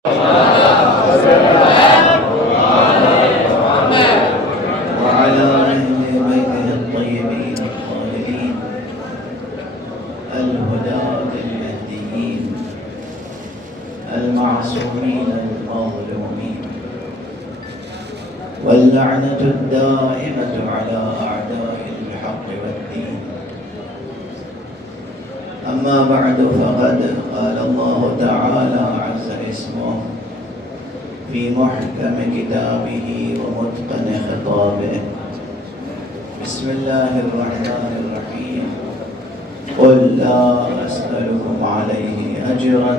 وعلى أهل بيته الطيبين الطاهرين الهداة المهديين المعصومين المظلومين، واللعنة الدائمة على أعداء الحق والدين. أما بعد، فقد قال الله تعالى عز اسمه في محكم كتابه ومتقن خطابه. بسم الله الرحمن الرحيم. قل لا أسألكم عليه أجرا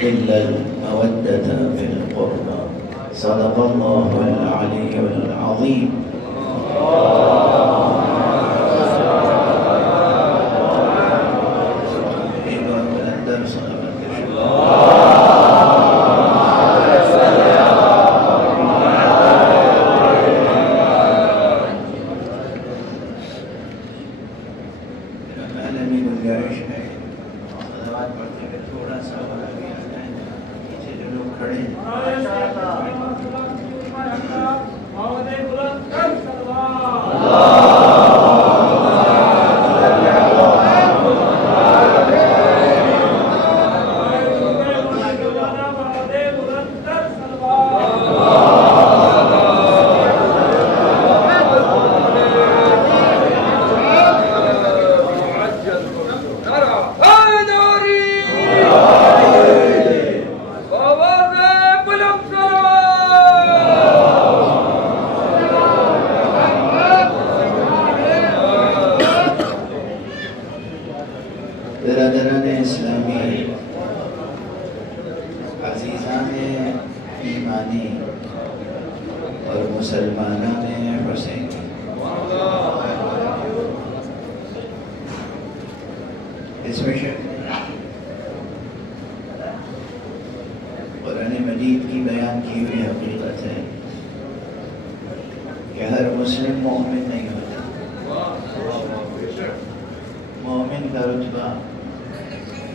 إلا المودة في القربى. صدق الله العلي العظيم. برادران اسلامی، عزیزان ایمانی اور مسلمانان حسینی، اس میں قرآن مجید کی بیان کی ہوئی حقیقت ہے کہ ہر مسلم مومن نہیں ہوتا. مومن کا رتبہ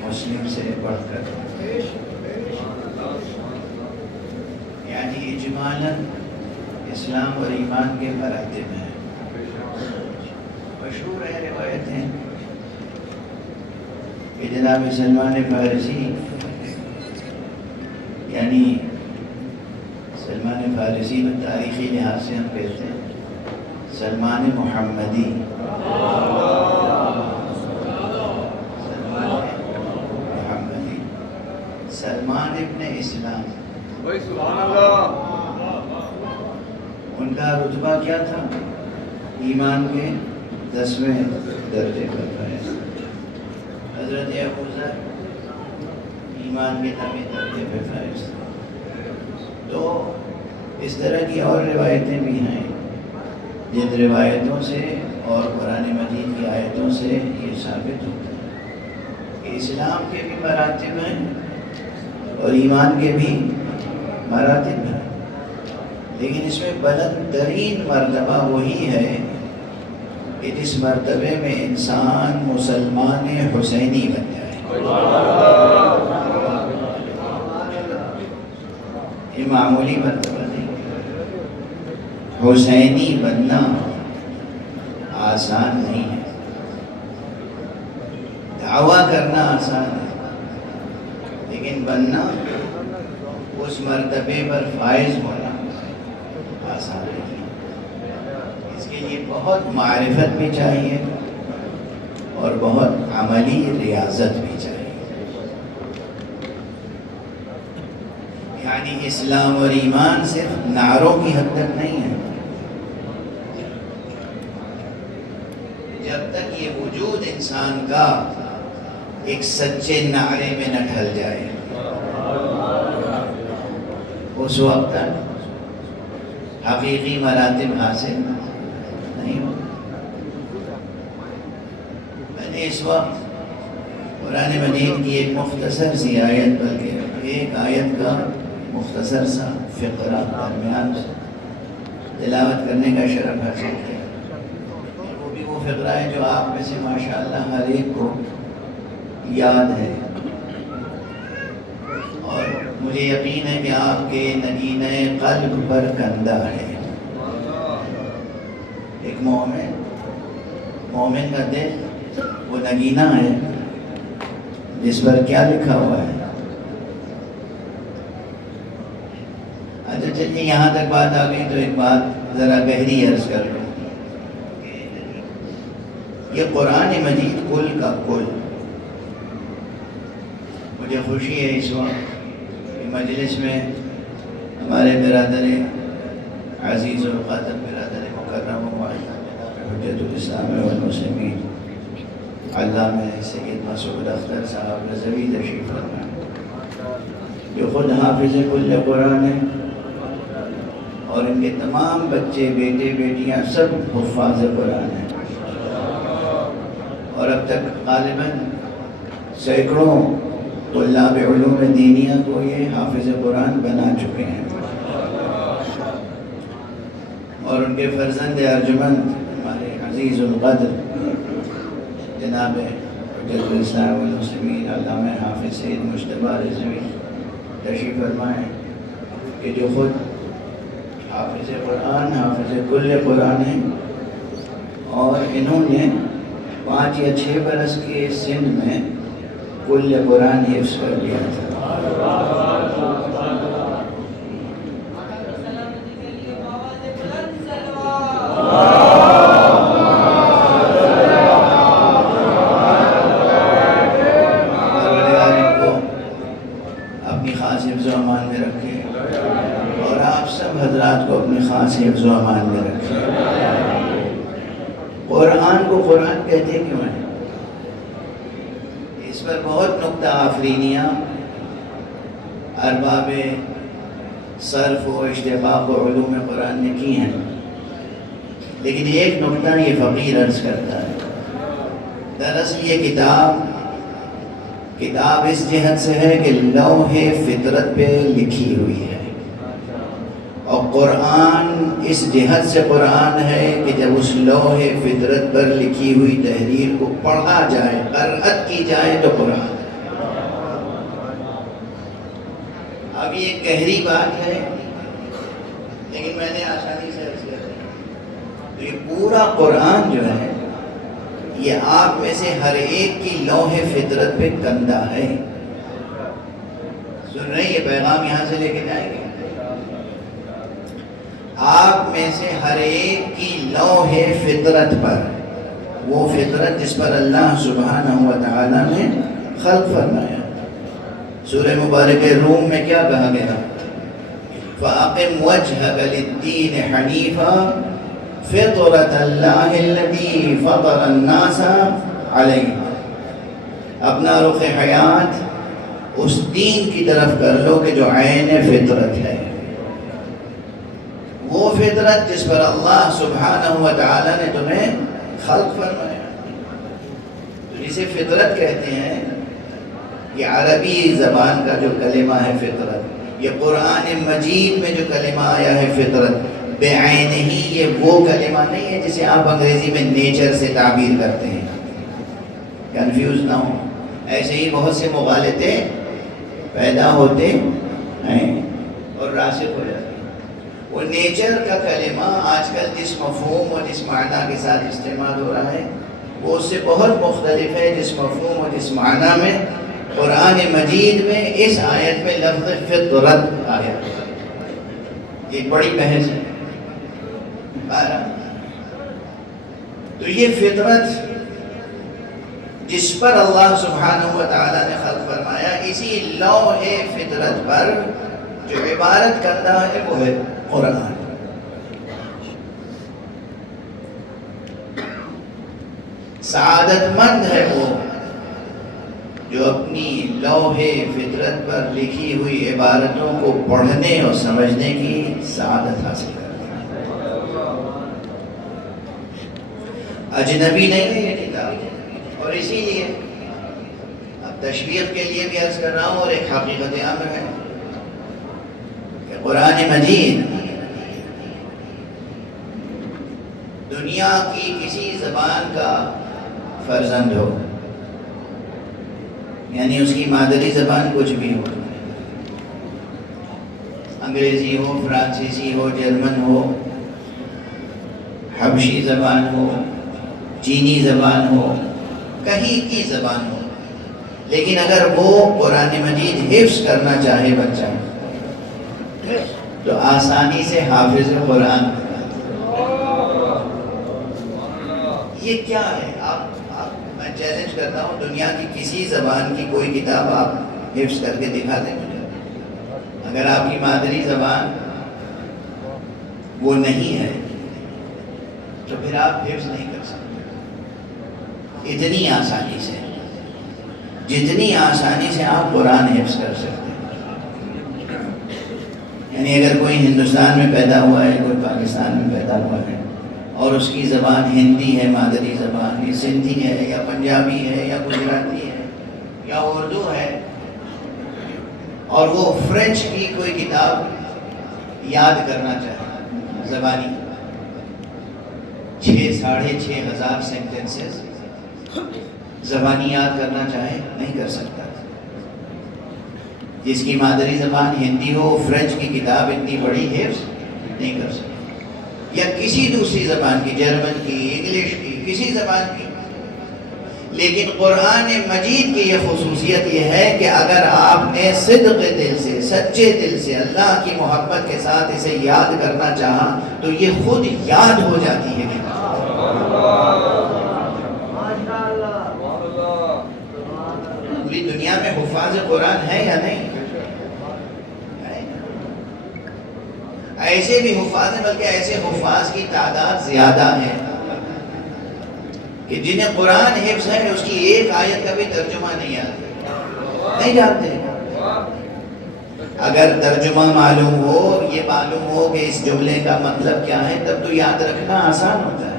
مسلم سے بڑھ کر، یعنی اجمالاً اسلام اور ایمان کے مراتب ہیں. مشہور ہے روایتیں کہ جناب سلمان فارسی، یعنی سلمان فارسی میں تاریخی لحاظ سے ہم کہتے ہیں سلمان محمدی، سلمان ابن اسلام، ان کا رتبہ کیا تھا؟ ایمان کے 10ویں درجے پر فائز. حضرت ابو ذر ایمان کے 9ویں درجے پر فائز. تو اس طرح کی اور روایتیں بھی ہیں جن روایتوں سے اور قرآن مجید کی آیتوں سے یہ ثابت ہوتا ہے کہ اسلام کے بھی مراتب ہیں اور ایمان کے بھی مراتب ہیں، لیکن اس میں بلند ترین مرتبہ وہی ہے کہ جس مرتبے میں انسان مسلمان حسینی بن جائے. یہ معمولی مرتبہ نہیں. حسینی بننا آسان نہیں ہے، دعویٰ کرنا آسان ہے، لیکن بننا، اس مرتبے پر فائز ہونا آسان نہیں ہے. اس کے لیے بہت معرفت بھی چاہیے اور بہت عملی ریاضت بھی چاہیے. یعنی اسلام اور ایمان صرف نعروں کی حد تک نہیں ہے. جب تک یہ وجود انسان کا ایک سچے نعرے میں نہ ڈھل جائے، اس وقت تک حقیقی مراتب حاصل نہیں ہو. میں نے اس وقت قرآن مجید کی ایک مختصر سی آیت، بلکہ ایک آیت کا مختصر سا فقرہ درمیان سے تلاوت کرنے کا شرف حاصل کیا. وہ بھی وہ فقرہ ہے جو آپ میں سے ماشاءاللہ ہر ایک کو یاد ہے، اور مجھے یقین ہے کہ آپ کے نگینہ قلب پر کندہ ہے۔ ایک مومن کا دل وہ نگینہ ہے جس پر کیا لکھا ہوا ہے۔ اچھا چلیے یہاں تک بات آ گئی تو ایک بات ذرا گہری عرض کر لوں۔ یہ قرآن مجید کل کا کل، مجھے خوشی ہے اس وقت کہ مجلس میں ہمارے برادر عزیز القدر، برادر مکرم حجت الاسلام والمسلمین علامہ سید مسعود اختر صاحب رضوی تشریف فرمائے، جو خود حافظ کل قرآن ہے، اور ان کے تمام بچے، بیٹے، بیٹیاں سب حفاظ قرآن ہیں، اور اب تک غالباً سینکڑوں طلاب علوم دینیہ کو یہ حافظ قرآن بنا چکے ہیں، اور ان کے فرزند ارجمند ہمارے عزیز القدر جناب حجت الاسلام والمسلمین علامہ حافظ سید مجتبیٰ رضوی تشریف فرمائے، کہ جو خود حافظ قرآن، حافظ کل قرآن ہے، اور انہوں نے 5 یا 6 برس کے سن میں کل قرآن حفظ کر لیا تھا۔ اپنی خاص حفظ و امان میں رکھے، اور آپ سب حضرات کو اپنی خاص حفظ و امان میں رکھے۔ قرآن کو قرآن کہتے کیوں ہیں؟ اس پر بہت نکتہ آفرینیاں ارباب صرف و اشتقاق و علوم قرآن نے کی ہیں، لیکن ایک نکتہ یہ فقیر عرض کرتا ہے۔ دراصل یہ کتاب اس جہت سے ہے کہ لوح فطرت پہ لکھی ہوئی ہے، اور قرآن اس جہت سے قرآن ہے کہ جب اس لوح فطرت پر لکھی ہوئی تحریر کو پڑھا جائے، قرأت کی جائے تو قرآن۔ اب یہ گہری بات ہے، لیکن میں نے آسانی سے عرض کر دیا، تو یہ پورا قرآن جو ہے یہ آپ میں سے ہر ایک کی لوح فطرت پہ کندہ ہے۔ سن رہے ہیں؟ یہ پیغام یہاں سے لے کے جائیں گے۔ آپ میں سے ہر ایک کی لوح فطرت پر، وہ فطرت جس پر اللہ سبحانہ و تعالیٰ نے خلق فرمایا۔ سورہ مبارک روم میں کیا کہا گیا؟ فَأَقِمْ وَجْهَكَ لِلدِّينِ حَنِيفًا فِطْرَةَ اللَّهِ الَّتِي فَطَرَ النَّاسَ عَلَيْهَا، اپنا رخ حیات اس دین کی طرف کر لو کہ جو عین فطرت ہے، وہ فطرت جس پر اللہ سبحانہ و تعالیٰ نے تمہیں خلق فرمایا۔ تو جسے فطرت کہتے ہیں، یہ عربی زبان کا جو کلمہ ہے فطرت، یہ قرآن مجید میں جو کلمہ آیا ہے فطرت، بعین ہی یہ وہ کلمہ نہیں ہے جسے آپ انگریزی میں نیچر سے تعبیر کرتے ہیں، کنفیوز نہ ہو۔ ایسے ہی بہت سے مغالطے پیدا ہوتے ہیں اور راسخ ہو جاتے ہیں۔ وہ نیچر کا کلمہ آج کل جس مفہوم اور جس معنی کے ساتھ استعمال ہو رہا ہے وہ اس سے بہت مختلف ہے جس مفہوم اور جس معنی میں قرآن مجید میں اس آیت میں لفظ فطرت آیا۔ یہ بڑی بحث ہے۔ تو یہ فطرت جس پر اللہ سبحانہ و تعالیٰ نے خلق فرمایا، اسی لوح فطرت پر جو عبارت کرتا ہے وہ ہے قرآن۔ سعادت مند ہے وہ جو اپنی لوح فطرت پر لکھی ہوئی عبارتوں کو پڑھنے اور سمجھنے کی سعادت حاصل کرتا ہے۔ اجنبی نہیں ہے یہ کتاب، اور اسی لیے اب تشویق کے لیے بھی عرض کر رہا ہوں، اور ایک حقیقت امر ہے کہ قرآن مجید دنیا کی کسی زبان کا فرزند ہو، یعنی اس کی مادری زبان کچھ بھی ہو، انگریزی ہو، فرانسیسی ہو، جرمن ہو، حبشی زبان ہو، چینی زبان ہو، کہیں کی زبان ہو، لیکن اگر وہ قرآن مجید حفظ کرنا چاہے بچہ تو آسانی سے حافظ قرآن. یہ کیا ہے؟ میں چیلنج کرتا ہوں، دنیا کی کسی زبان کی کوئی کتاب آپ حفظ کر کے دکھا دیں مجھے. اگر آپ کی مادری زبان وہ نہیں ہے تو پھر آپ حفظ نہیں کر سکتے اتنی آسانی سے جتنی آسانی سے آپ قرآن حفظ کر سکتے ہیں. یعنی اگر کوئی ہندوستان میں پیدا ہوا ہے، کوئی پاکستان میں پیدا ہوا ہے اور اس کی زبان ہندی ہے، مادری زبان، یا سندھی ہے یا پنجابی ہے یا گجراتی ہے یا اردو ہے، اور وہ فرینچ کی کوئی کتاب یاد کرنا چاہے زبانی، 6,500 سینٹنسز زبانی یاد کرنا چاہے، نہیں کر سکتا. جس کی مادری زبان ہندی ہو، فرینچ کی کتاب اتنی بڑی حفظ نہیں کر سکتا، یا کسی دوسری زبان کی، جرمن کی، انگلش کی، کسی زبان کی. لیکن قرآن مجید کی یہ خصوصیت یہ ہے کہ اگر آپ نے صدق دل سے، سچے دل سے، اللہ کی محبت کے ساتھ اسے یاد کرنا چاہا تو یہ خود یاد ہو جاتی ہے. پوری دنیا میں حفاظ قرآن ہے یا نہیں؟ ایسے بھی حفاظ ہیں، بلکہ ایسے حفاظ کی تعداد زیادہ ہے کہ جنہیں قرآن حفظ ہے اس کی ایک آیت کا بھی ترجمہ نہیں آتا، نہیں جانتے. اگر ترجمہ معلوم ہو، یہ معلوم ہو کہ اس جملے کا مطلب کیا ہے، تب تو یاد رکھنا آسان ہوتا ہے.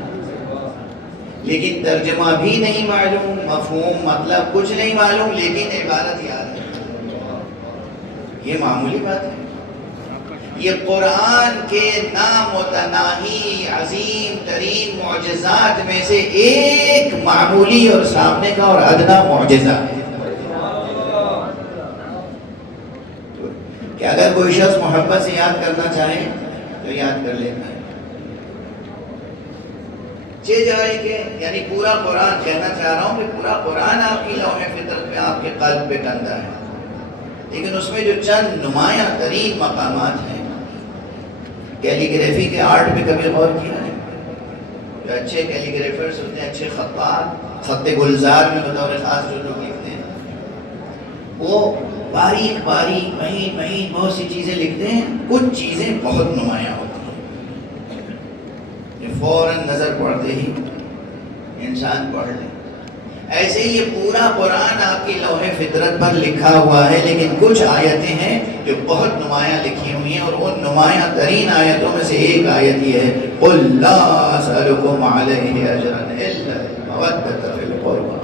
لیکن ترجمہ بھی نہیں معلوم، مفہوم، مطلب کچھ نہیں معلوم، لیکن عبارت یاد ہے، یہ معمولی بات ہے. یہ قرآن کے نامتناہی عظیم ترین معجزات میں سے ایک معمولی اور سامنے کا اور ادنا معجزہ ہے کہ اگر کوئی شخص محبت سے یاد کرنا چاہے تو یاد کر لیتا ہے. 6 جگہ کے، یعنی پورا قرآن، کہنا چاہ رہا ہوں کہ پورا قرآن آپ کی لوح فطرت میں، آپ کے قلب پہ ٹنگا ہے، لیکن اس میں جو چند نمایاں ترین مقامات ہیں. کیلیگرافی کے آرٹ پہ کبھی غور کیا ہے؟ جو اچھے کیلیگرافرز ہوتے ہیں، اچھے خطاط، خط گلزار میں بطور خاص جو لوگ لکھتے ہیں، وہ باریک باریک مہین مہین بہت سی چیزیں لکھتے ہیں. کچھ چیزیں بہت نمایاں ہوتی ہیں جو فوراً نظر پڑتے ہی انسان پڑھ لے. ایسے ہی یہ پورا قرآن آپ کی لوح فطرت پر لکھا ہوا ہے، لیکن کچھ آیتیں ہیں جو بہت نمایاں لکھی ہوئی ہیں، اور ان نمایاں ترین آیتوں میں سے ایک آیت یہ ہے، قُلْ لَا أَسْأَلُكُمْ عَلَيْهِ أَجْرًا إِلَّا الْمَوَدَّةَ فِي الْقُرْبَى.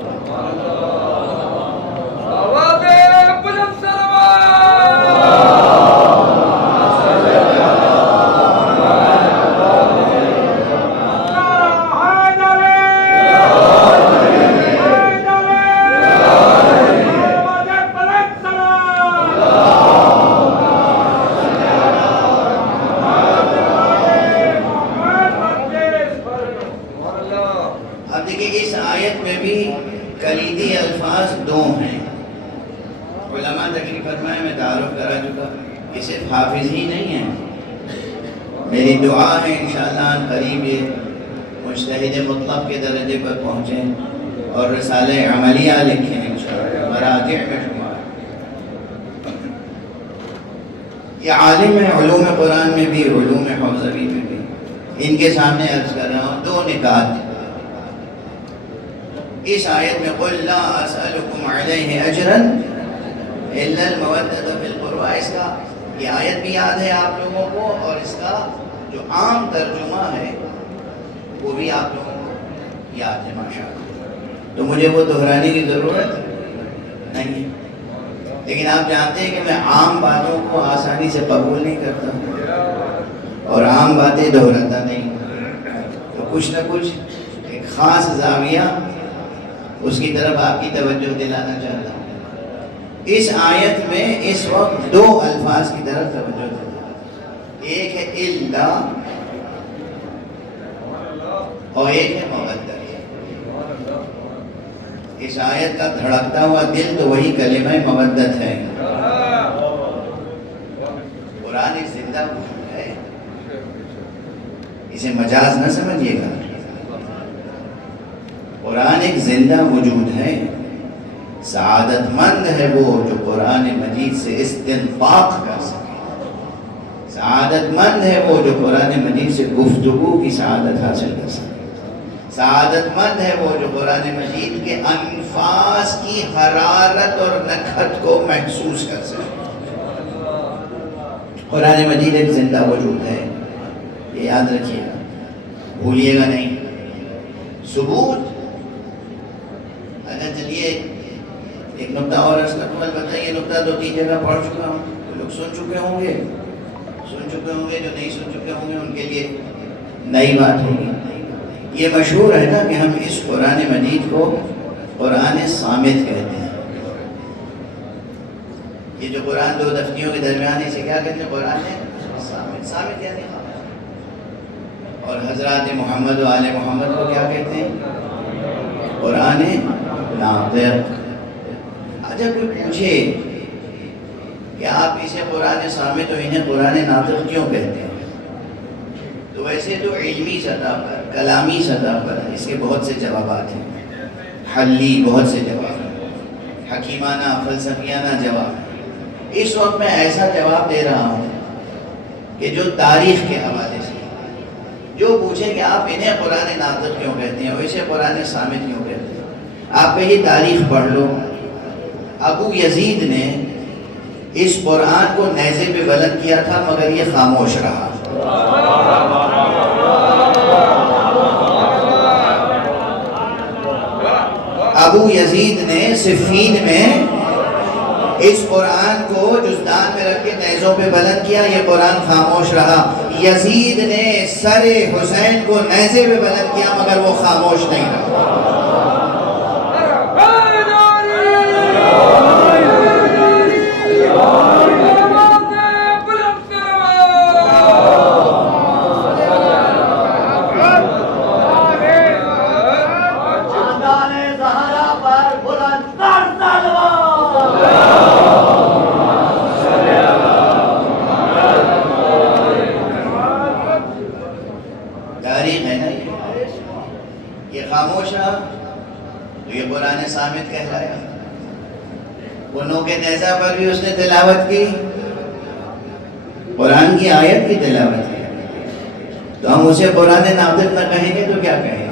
کلیدی الفاظ 2 ہیں. علماء تشریف فرمائے، میں تعارف کرا چکا، یہ صرف حافظ ہی نہیں ہیں. میری دعا ہے انشاءاللہ قریب یہ مجتہد مطلق کے درجے پر پہنچیں اور رسالہ عملیہ لکھیں انشاءاللہ، مراجع میں شمار. یہ عالم ہے علوم قرآن میں بھی، علوم حوزوی میں بھی. ان کے سامنے عرض کر رہا ہوں 2 نکات. اس آیت میں قُلْ لَا أَسْأَلُكُمْ عَلَيْهِ أَجْرًا إِلَّا الْمَوَدَّةَ فِي الْقُرْبَى. اس کا یہ آیت بھی یاد ہے آپ لوگوں کو، اور اس کا جو عام ترجمہ ہے وہ بھی آپ لوگوں کو یاد ہے ماشاءاللہ. تو مجھے وہ دہرانے کی ضرورت نہیں ہے. لیکن آپ جانتے ہیں کہ میں عام باتوں کو آسانی سے قبول نہیں کرتا اور عام باتیں دہراتا نہیں. تو کچھ نہ کچھ ایک خاص زاویہ اس کی طرف آپ کی توجہ دلانا چاہتا ہوں. اس آیت میں اس وقت 2 الفاظ کی طرف توجہ دلانا. ایک ہے الا اور ایک ہے مودت. اس آیت کا دھڑکتا ہوا دل تو وہی کلمہ مودت ہے. قرآن ایک زندہ وجود ہے، اسے مجاز نہ سمجھیے گا. قرآن ایک زندہ وجود ہے. سعادت مند ہے وہ جو قرآن مجید سے استنطاق کر سکے. سعادت مند ہے وہ جو قرآن مجید سے گفتگو کی سعادت حاصل کر سکے. سعادت مند ہے وہ جو قرآن مجید کے انفاس کی حرارت اور نکھت کو محسوس کر سکے. قرآن مجید ایک زندہ وجود ہے، یہ یاد رکھیے گا، بھولیے گا نہیں. ثبوت. اچھا چلیے ایک نقطہ اور عرض کرتا ہوں. البتہ یہ نقطہ 2-3 جگہ پڑھ چکا ہوں، لوگ سن چکے ہوں گے، جو نہیں سن چکے ہوں گے ان کے لیے نئی بات ہوگی. یہ مشہور ہے نا کہ ہم اس قرآن مجید کو قرآن صامت کہتے ہیں. یہ جو قرآن 2 دفتیوں کے درمیان ہے اسے کیا کہتے ہیں؟ قرآن صامت. صامت یعنی خاموش. اور حضرات محمد و آل محمد کو کیا کہتے ہیں؟ قرآن ناطق. اچھا کوئی پوچھے کہ آپ اسے قرآن صامت و انہیں قرآن ناطق کیوں کہتے ہیں؟ تو ویسے تو علمی سطح پر، کلامی سطح پر اس کے بہت سے جوابات ہیں. حلی بہت سے جواب ہیں، حکیمانہ فلسفیانہ جواب ہیں. اس وقت میں ایسا جواب دے رہا ہوں کہ جو تاریخ کے حوالے سے جو پوچھے کہ آپ انہیں قرآن ناطق کیوں کہتے ہیں اور اسے قرآن صامت کیوں کہتے ہیں، آپ کہیں تاریخ پڑھ لو. ابو یزید نے اس قرآن کو نیزے پہ بلند کیا تھا مگر یہ خاموش رہا. ابو یزید نے صفین میں اس قرآن کو جزدان میں رکھ کے نیزوں پہ بلند کیا، یہ قرآن خاموش رہا. یزید نے سر حسین کو نیزے پہ بلند کیا مگر وہ خاموش نہیں رہا. خاموش رہا تو یہ قرآن صامت کہلایا. انہوں کے نیزہ پر بھی اس نے تلاوت کی، قرآن کی آیت کی تلاوت کی. تو ہم اسے قرآن ناطق نہ کہیں گے تو کیا کہیں گے؟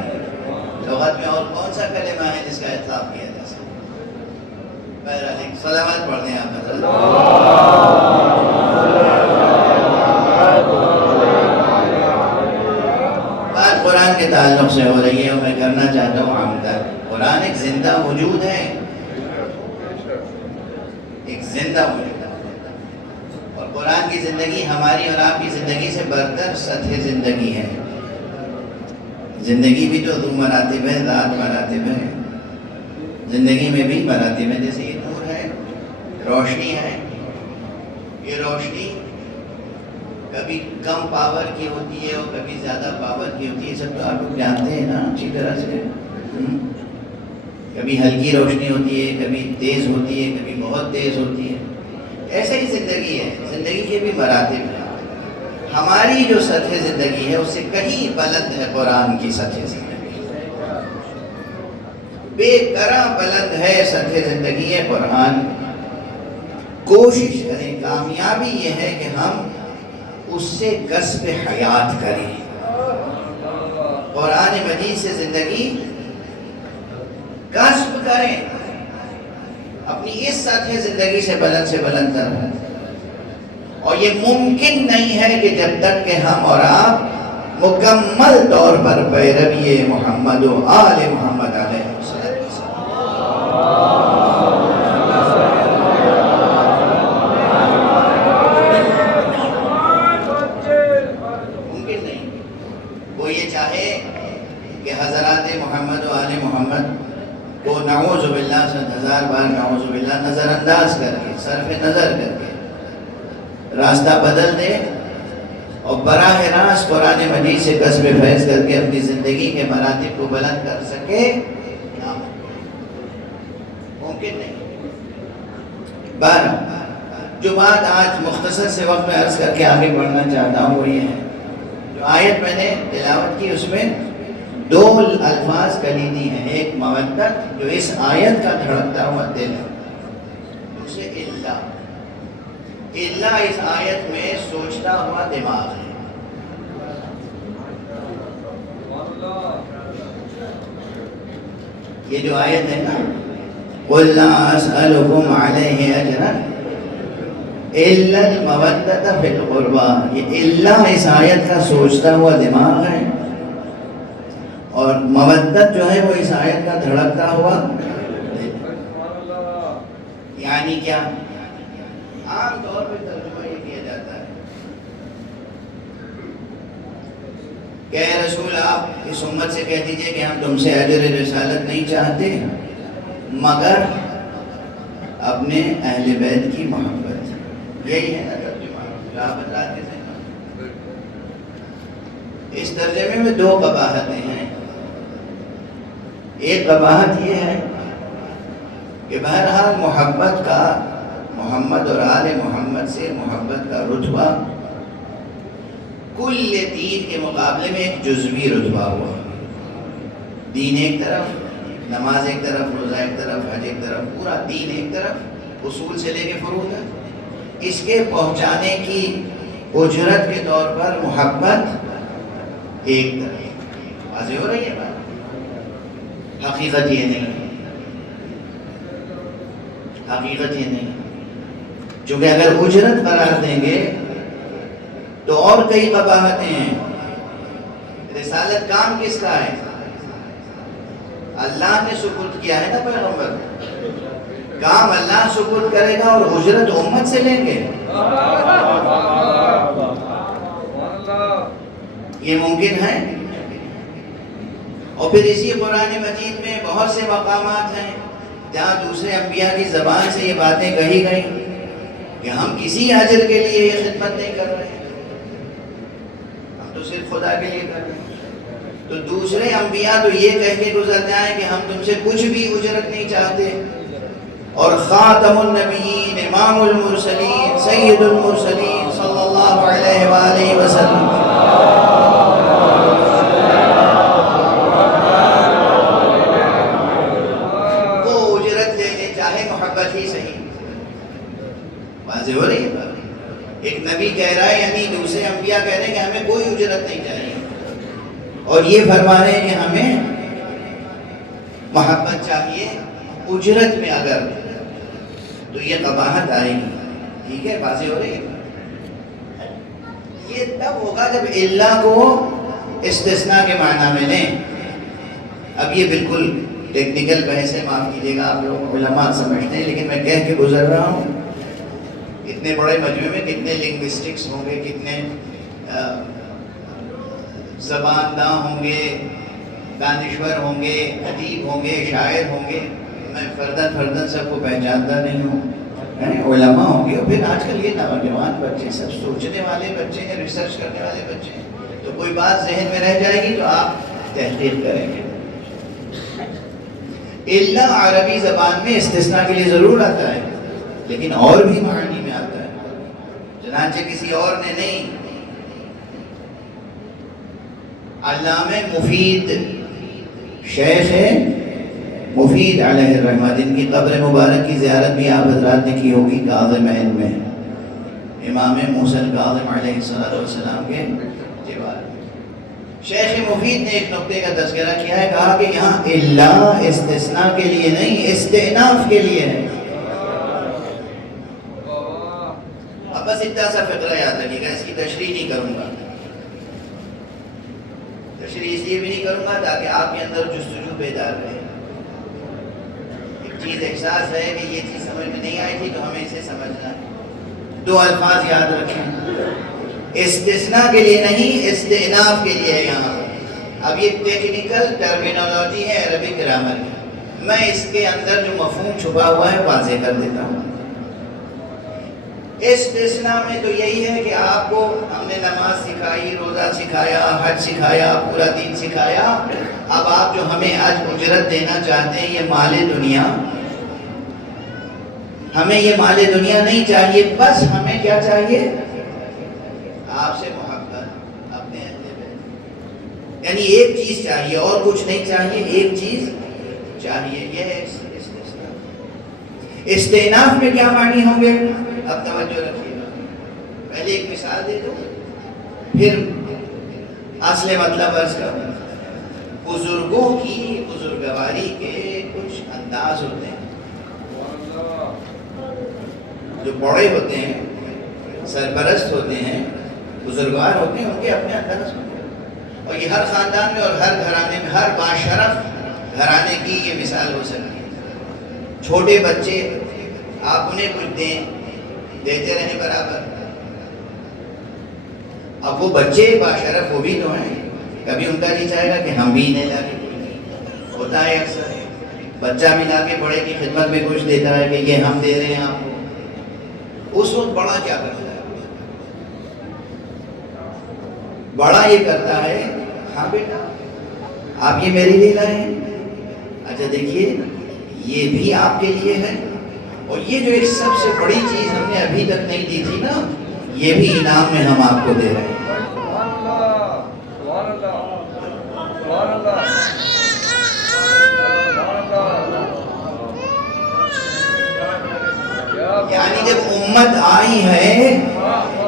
لغت میں اور کون سا کلمہ ہے جس کا اطلاق کیا جا سکتا؟ بہرحال سلامت پڑھ دیں آپ حضرت. بات قرآن کے تعلق سے ہو رہی ہے اور میں کرنا چاہتا ہوں عمدہ. قرآن ایک زندہ وجود ہے، ایک زندہ وجود ہے. اور قرآن کی زندگی ہماری اور آپ کی زندگی سے برتر سطح زندگی ہے. زندگی بھی تو دو مراتب ہے، ذات مراتب ہے. زندگی میں بھی مراتب ہے. جیسے یہ نور ہے، روشنی ہے. یہ روشنی کبھی کم پاور کی ہوتی ہے اور کبھی زیادہ پاور کی ہوتی ہے. سب تو آپ لوگ جانتے ہیں نا اچھی طرح سے. کبھی ہلکی روشنی ہوتی ہے، کبھی تیز ہوتی ہے، کبھی بہت تیز ہوتی ہے. ایسے ہی زندگی ہے. زندگی کے بھی مراتب ہیں. ہماری جو سطح زندگی ہے اس سے کہیں بلند ہے قرآن کی سطح زندگی. بے طرح بلند ہے سطح زندگی ہے قرآن. کوشش کریں، کامیابی یہ ہے کہ ہم اس سے کسب حیات کریں. قرآن مجید سے زندگی کسب کریں، اپنی اس سطح زندگی سے بلند تر. اور یہ ممکن نہیں ہے کہ جب تک کہ ہم اور آپ مکمل طور پر پیروی محمد و آل محمد علیہ ممکن نہیں. وہ یہ چاہے کہ حضرات محمد و آل محمد کو نعوذ باللہ 100,000 بار نعوذ باللہ نظر انداز کر کے، صرف نظر کر کے راستہ بدل دے، اور براہ راست قرآن مجید سے کسب فیض کر کے اپنی زندگی کے مراتب کو بلند کر سکے، ممکن نہیں۔ جو بات آج مختصر سے وقت میں عرض کر کے آگے بڑھنا چاہتا ہوں وہ یہ ہے، جو آیت میں نے تلاوت کی اس میں دو الفاظ کلیدی ہیں، ایک مودت جو اس آیت کا دھڑکتا ہوا دل ہے، دوسرے اللہ اس آیت میں سوچتا ہوا دماغ ہے۔ یہ جو آیت ہے نا، قُلْ لَا أَسْأَلُكُمْ عَلَيْهِ أَجْرًا إِلَّا الْمَوَدَّةَ فِي الْقُرْبَى، یہ اللہ اس آیت کا سوچتا ہوا دماغ ہے، اور مودت جو ہے وہ اس آیت کا دھڑکتا ہوا یعنی کیا؟ عام طور پہ ترجمہ یہ کیا جاتا ہے کہ اے رسول آپ اس امت سے کہہ دیجئے کہ ہم تم سے اجر رسالت نہیں چاہتے مگر اپنے اہل بیت کی محبت، یہی ہے نا ترجمہ جو آپ بتاتے تھے۔ اس ترجمے میں دو قباحتیں ہیں۔ ایک قباحت یہ ہے کہ بہرحال محبت کا، محمد اور آل محمد سے محبت کا رتبہ کل دین کے مقابلے میں ایک جزوی رتبہ ہوا۔ دین ایک طرف، نماز ایک طرف، روزہ ایک طرف، حج ایک طرف، پورا دین ایک طرف، اصول سے لے کے فروع تک، اس کے پہنچانے کی اجرت کے طور پر محبت ایک طرف۔ واضح ہو رہی ہے بات؟ حقیقت یہ نہیں، حقیقت یہ نہیں، چونکہ اگر اجرت قرار دیں گے تو اور کئی قباحتیں ہیں۔ رسالت کام کس کا ہے؟ اللہ نے سپرد کیا ہے نا پیغمبر، کام اللہ سپرد کرے گا اور اجرت امت سے لیں گے، یہ ممکن ہے؟ اور پھر اسی قرآن مجید میں بہت سے مقامات ہیں جہاں دوسرے انبیاء کی زبان سے یہ باتیں کہی گئی کہ ہم کسی اجر کے لیے یہ خدمت نہیں کر رہے، ہم تو صرف خدا کے لیے کر رہے ہیں۔ تو دوسرے انبیاء تو یہ کہہ کے گزر جائیں کہ ہم تم سے کچھ بھی اجرت نہیں چاہتے، اور خاتم النبیین، امام المرسلین، سید المرسلین صلی اللہ علیہ وآلہ وسلم وہ اجرت لے لے، چاہے محبت ہی صحیح۔ واضح ہو رہی ہے؟ ایک نبی کہہ رہا ہے، یعنی دوسرے انبیاء کہہ رہے ہیں کہ ہمیں کوئی اجرت نہیں چاہیے، اور یہ فرما رہے ہیں کہ ہمیں محبت چاہیے اجرت میں، اگر تو یہ قباحت آئے گی۔ ٹھیک ہے، واضح ہو رہی ہے؟ یہ تب ہوگا جب اللہ کو استثناء کے معنی میں لیں۔ اب یہ بالکل ٹیکنیکل بحث ہے، معاف کیجیے گا، آپ لوگ علماء سمجھتے ہیں، لیکن میں کہہ کے گزر رہا ہوں۔ اتنے بڑے مجموعے میں کتنے لنگوسٹکس ہوں گے، کتنے زبان داں ہوں گے، دانشور ہوں گے، ادیب ہوں گے، شاعر ہوں گے، میں فردن سب کو پہچانتا نہیں ہوں، علماء ہوں گے، اور پھر آج کل یہ نوجوان بچے سب سوچنے والے بچے ہیں، ریسرچ کرنے والے بچے ہیں، تو کوئی بات ذہن میں رہ جائے گی تو آپ تحقیق کریں گے۔ اللہ عربی زبان میں استثناء کے لیے ضرور آتا ہے، لیکن اور بھی معنی میں آتا ہے، چنانچہ کسی اور نے نہیں۔ علامہ مفید، شیخ مفید علیہ الرحمہ، جن کی قبر مبارک کی زیارت بھی آپ حضرات نے کی ہوگی کاظم عین میں، امام موسیٰ الکاظم علیہ السلام کے جوار۔ شیخ مفید نے ایک نقطے کا تذکرہ کیا ہے، کہا کہ یہاں اللہ استثناء کے لیے نہیں، استئناف کے لیے ہے۔ اب بس اتنا سا فقرہ یاد رکھیے گا، اس کی تشریح نہیں کروں گا، تشریح اس لیے بھی نہیں کروں گا تاکہ آپ کے اندر جستجو بیدار رہے۔ ایک چیز احساس ہے کہ یہ چیز سمجھ میں نہیں آئی تھی تو ہمیں اسے سمجھنا ہے۔ دو الفاظ یاد رکھیں، استثناء کے لیے نہیں، استئناف کے لیے ہے یہاں۔ اب یہ ٹیکنیکل ٹرمینالوجی ہے عربک گرامر کی، میں اس کے اندر جو مفہوم چھپا ہوا ہے واضح کر دیتا ہوں۔ استثناء میں تو یہی ہے کہ آپ آپ کو ہم نے نماز سکھائی، روزہ سکھایا، حج سکھایا، پورا دین سکھایا، اب آپ جو ہمیں آج اجرت دینا چاہتے ہیں یہ مال دنیا، ہمیں یہ مال دنیا نہیں چاہیے، بس ہمیں کیا چاہیے؟ آپ سے محبت، اپنے اہل بیت، یعنی ایک چیز چاہیے اور کچھ نہیں چاہیے، ایک چیز چاہیے، یہ ہے استئناف میں کیا معنی ہوں گے؟ اب توجہ رکھیے گا، پہلے ایک مثال دے دو پھر اصل مطلب عرض کروں۔ بزرگوں کی بزرگواری کے کچھ انداز ہوتے ہیں، جو بڑے ہوتے ہیں، سرپرست ہوتے ہیں، بزرگوار ہوتے ہیں، ان کے اپنے انداز ہوتے ہیں، اور یہ ہر خاندان میں اور ہر گھرانے میں، ہر باشرف گھرانے کی یہ مثال ہو سکتی ہے۔ چھوٹے بچے آپ انہیں کچھ دیں، دیتے رہیں برابر، اب وہ بچے باشرف وہ بھی تو ہیں، کبھی ان کا نہیں چاہے گا کہ ہم بھی انہیں لا کے، ہوتا ہے اکثر بچہ بھی لا کے بڑے کی خدمت میں کچھ دیتا ہے کہ یہ ہم دے رہے ہیں آپ کو، اس وقت بڑا کیا کرتا ہے؟ بڑا یہ کرتا ہے، ہاں بیٹا آپ یہ میرے لیے لائے ہیں، اچھا دیکھیے یہ بھی آپ کے لیے ہے، اور یہ جو ایک سب سے بڑی چیز ہم نے ابھی تک نہیں دی تھی نا، یہ بھی انعام میں ہم آپ کو دے رہے ہیں۔ یعنی جب امت آئی ہے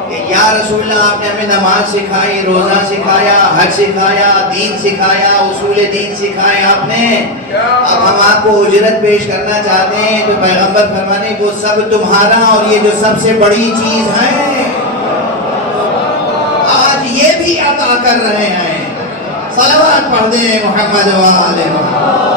کہ یا رسول اللہ آپ نے ہمیں نماز سکھائی، روزہ سکھایا، حج سکھایا، دین سکھایا، اصول دین سکھائے آپ نے، اب ہم آپ کو اجرت پیش کرنا چاہتے ہیں، تو پیغمبر فرمانے وہ سب تمہارا، اور یہ جو سب سے بڑی چیز ہے آج یہ بھی عطا کر رہے ہیں۔ صلوات پڑھ دیں محمد و آل محمد۔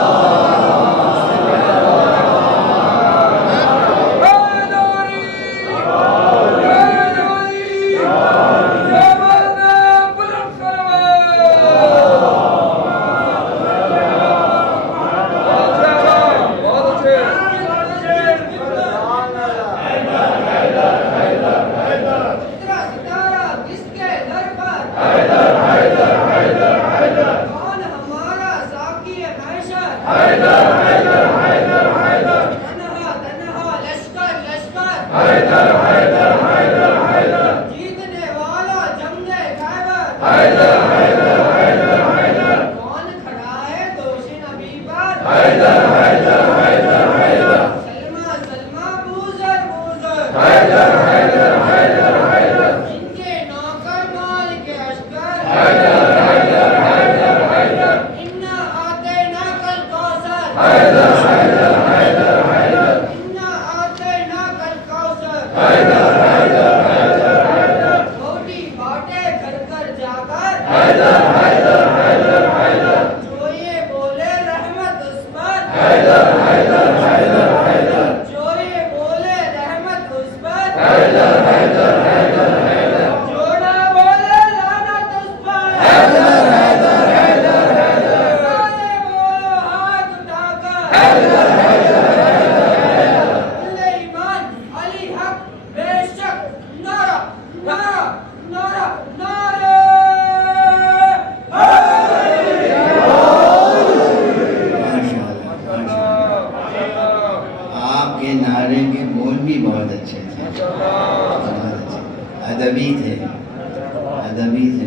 ادبی تھے،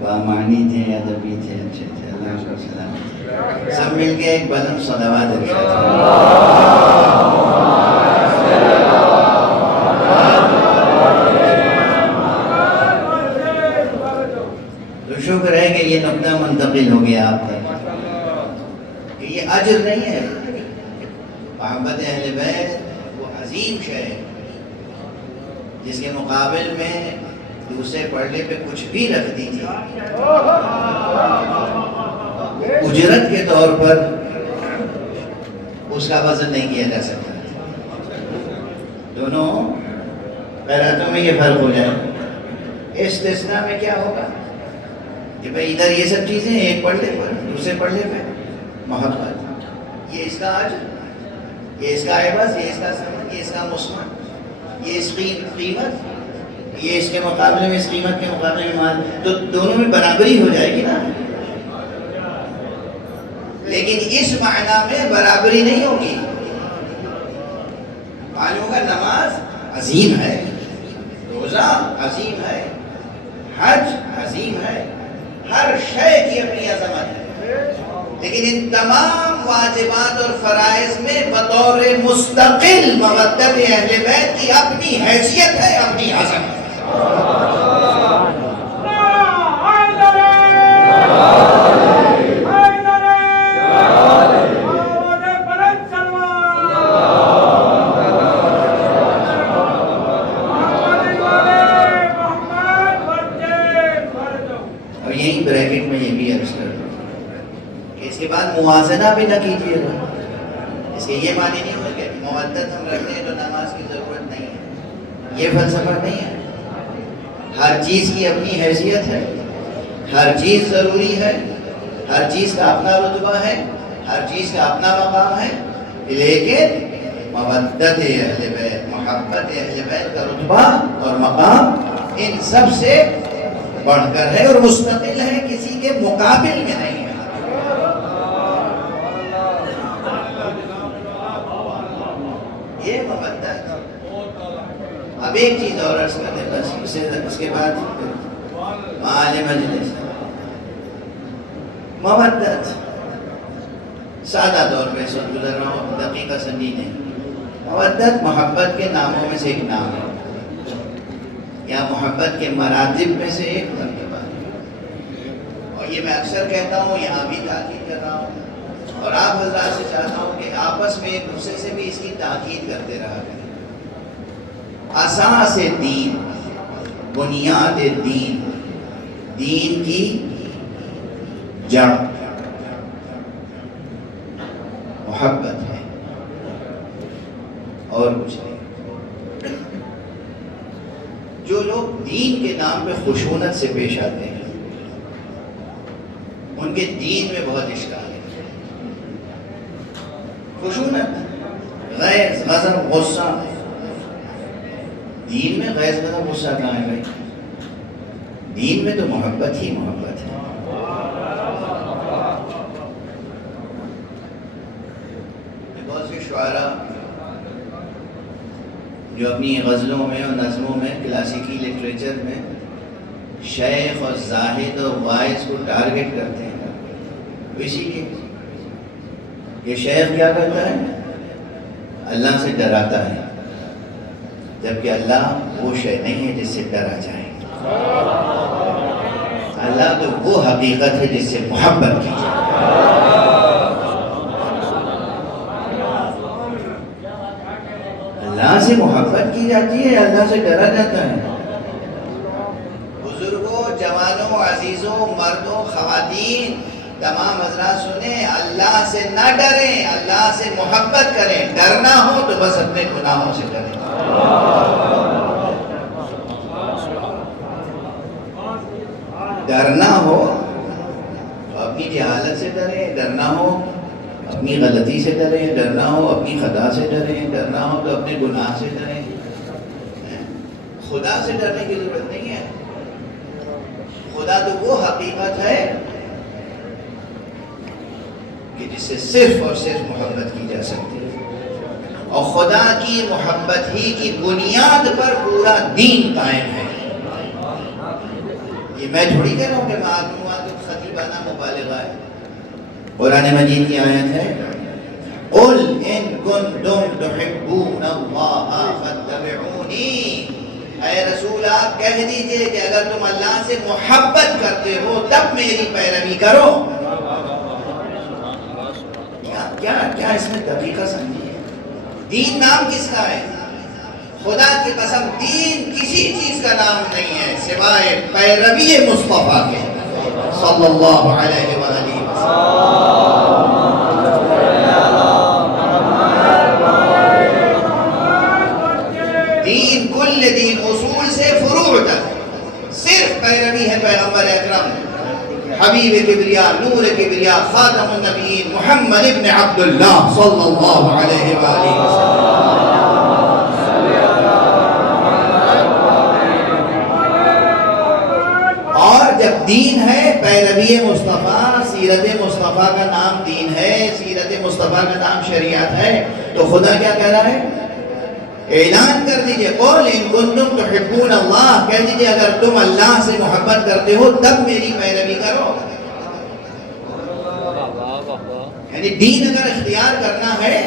بامانی تھے، ادبی تھے، اچھے تھے، اللہ کو سلام، سب مل کے ایک بلند صلوات ارشاد تو شکر ہے کہ یہ نقطہ منتقل ہو گیا آپ تک، کہ یہ اجر نہیں ہے، محبت اہل بیت وہ عظیم شے ہے جس کے مقابل میں دوسرے پڑھنے پہ کچھ بھی رکھ دیجیے، اجرت کے طور پر اس کا وزن نہیں کیا جا سکتا۔ دونوں قرأتوں میں یہ فرق ہو جائے، استثناء میں کیا ہوگا کہ بھئی ادھر یہ سب چیزیں ایک پڑھنے پر دوسرے پڑھنے پہ محبت، یہ اس کا اجر، یہ اس کا عوض، یہ اس کا ثمن، یہ اس کا مسمن، یہ اس کی قیمت، یہ اس کے مقابلے میں، اس قیمت کے مقابلے میں مال، تو دونوں میں برابری ہو جائے گی نا. لیکن اس معنی میں برابری نہیں ہوگی. معلوم ہوگا نماز عظیم ہے، روزہ عظیم ہے، حج عظیم ہے، ہر شے کی اپنی عظمت ہے، لیکن ان تمام واجبات اور فرائض میں بطور مستقل مودت اہل بیت کی اپنی حیثیت ہے، اپنی عظمت ہے. بریکٹ میں یہ بھی عرض کر دوں کہ اس کے بعد موازنہ بھی نہ کیجیے گا. اس کے یہ معنی نہیں ہوگا کہ مودت ہم رکھتے ہیں تو نماز کی ضرورت نہیں ہے. یہ فلسفہ نہیں ہے. ہر چیز کی اپنی حیثیت ہے، ہر چیز ضروری ہے، ہر چیز کا اپنا رتبہ ہے، ہر چیز کا اپنا مقام ہے. لیکن مودت اہل بیت، محبت اہل بیت کا رتبہ اور مقام ان سب سے بڑھ کر ہے اور مستقل ہے، کسی کے مقابل میں نہیں ہے. یہ مودت. اب ایک چیز اور عرض کر دیں بس، اس کے بعد معال مجلس. مودت سادہ طور پہ سن گزر رہا ہوں، دقیقہ سنی نہیں. مودت محبت کے ناموں میں سے ایک نام ہے، یا محبت کے مراتب میں سے ایک مرتبہ ہے. اور یہ میں اکثر کہتا ہوں، یہاں بھی تاکید کر رہا ہوں، اور آپ حضرات سے چاہتا ہوں کہ آپس میں ایک دوسرے سے بھی اس کی تاکید کرتے رہا کریں. اساس دین، بنیاد دین، دین کی جڑ محبت ہے اور کچھ نہیں. جو لوگ دین کے نام پہ خشونت سے پیش آتے ہیں، ان کے دین میں بہت اشکال ہے. خشونت، غیظ، غضب، غصہ. دین میں غیظ، غضب، غصہ کہاں ہے بھائی؟ دین میں تو محبت ہی محبت ہے. بہت سے شعراء جو اپنی غزلوں میں اور نظموں میں، کلاسیکی لٹریچر میں شیخ اور زاہد اور وائز کو ٹارگٹ کرتے ہیں. اسی لیے یہ شیخ کیا کرتا ہے؟ اللہ سے ڈراتا ہے، جبکہ اللہ وہ شے نہیں ہے جس سے ڈرا جائے. اللہ تو وہ حقیقت ہے جس سے محبت کی جائے. اللہ سے محبت کی جاتی ہے، اللہ سے ڈرا جاتا ہے. بزرگوں، جوانوں، عزیزوں، مردوں، خواتین، تمام حضرات سنیں، اللہ سے نہ ڈریں، اللہ سے محبت کریں. ڈرنا ہو تو بس اپنے گناہوں سے ڈریں. ڈرنا ہو تو اپنی جہالت سے ڈریں، ڈرنا ہو اپنی غلطی سے ڈریں، ڈرنا ہو اپنی خطا سے ڈریں، ڈرنا ہو تو اپنے گناہ سے ڈریں. خدا سے ڈرنے کی ضرورت نہیں ہے. خدا تو وہ حقیقت ہے کہ جس سے صرف اور صرف محبت کی جا سکتی ہے، اور خدا کی محبت ہی کی بنیاد پر پورا دین قائم ہے. یہ میں تھوڑی کہہ رہا ہوں کہ معلومات خطیبانہ مبالغہ ہے. قرآن مجید کی آیت ہے، قُلْ إِن كُنْتُمْ تُحِبُّونَ اللَّهَ فَاتَّبِعُونِي. اے رسول آپ کہہ دیجئے کہ اگر تم اللہ سے محبت کرتے ہو تب میری پیروی کرو. کیا اس میں دقیقہ سمجھیے. دین نام کس کا ہے؟ خدا کی قسم دین کسی چیز کا نام نہیں ہے سوائے پیروی مصطفیٰ کے صلی اللہ علیہ وآلہ وسلم. دین کل دین، اصول سے فروع تک صرف پیروی ہے پیغمبر اکرم حبیب کبریا، نور کبریا، خاتم النبیین محمد ابن عبداللہ صلی اللہ علیہ وآلہ وسلم. دین ہے پیروی مصطفیٰ، سیرت مصطفیٰ کا نام دین ہے، سیرت مصطفیٰ کا نام شریعت ہے، تو خدا کیا کہہ رہا ہے؟ اعلان کر دیجئے قول ان کنتم تحبون اللہ، کہہ دیجئے اگر تم اللہ سے محبت کرتے ہو تب میری پیروی کرو۔ یعنی دین اگر اختیار کرنا ہے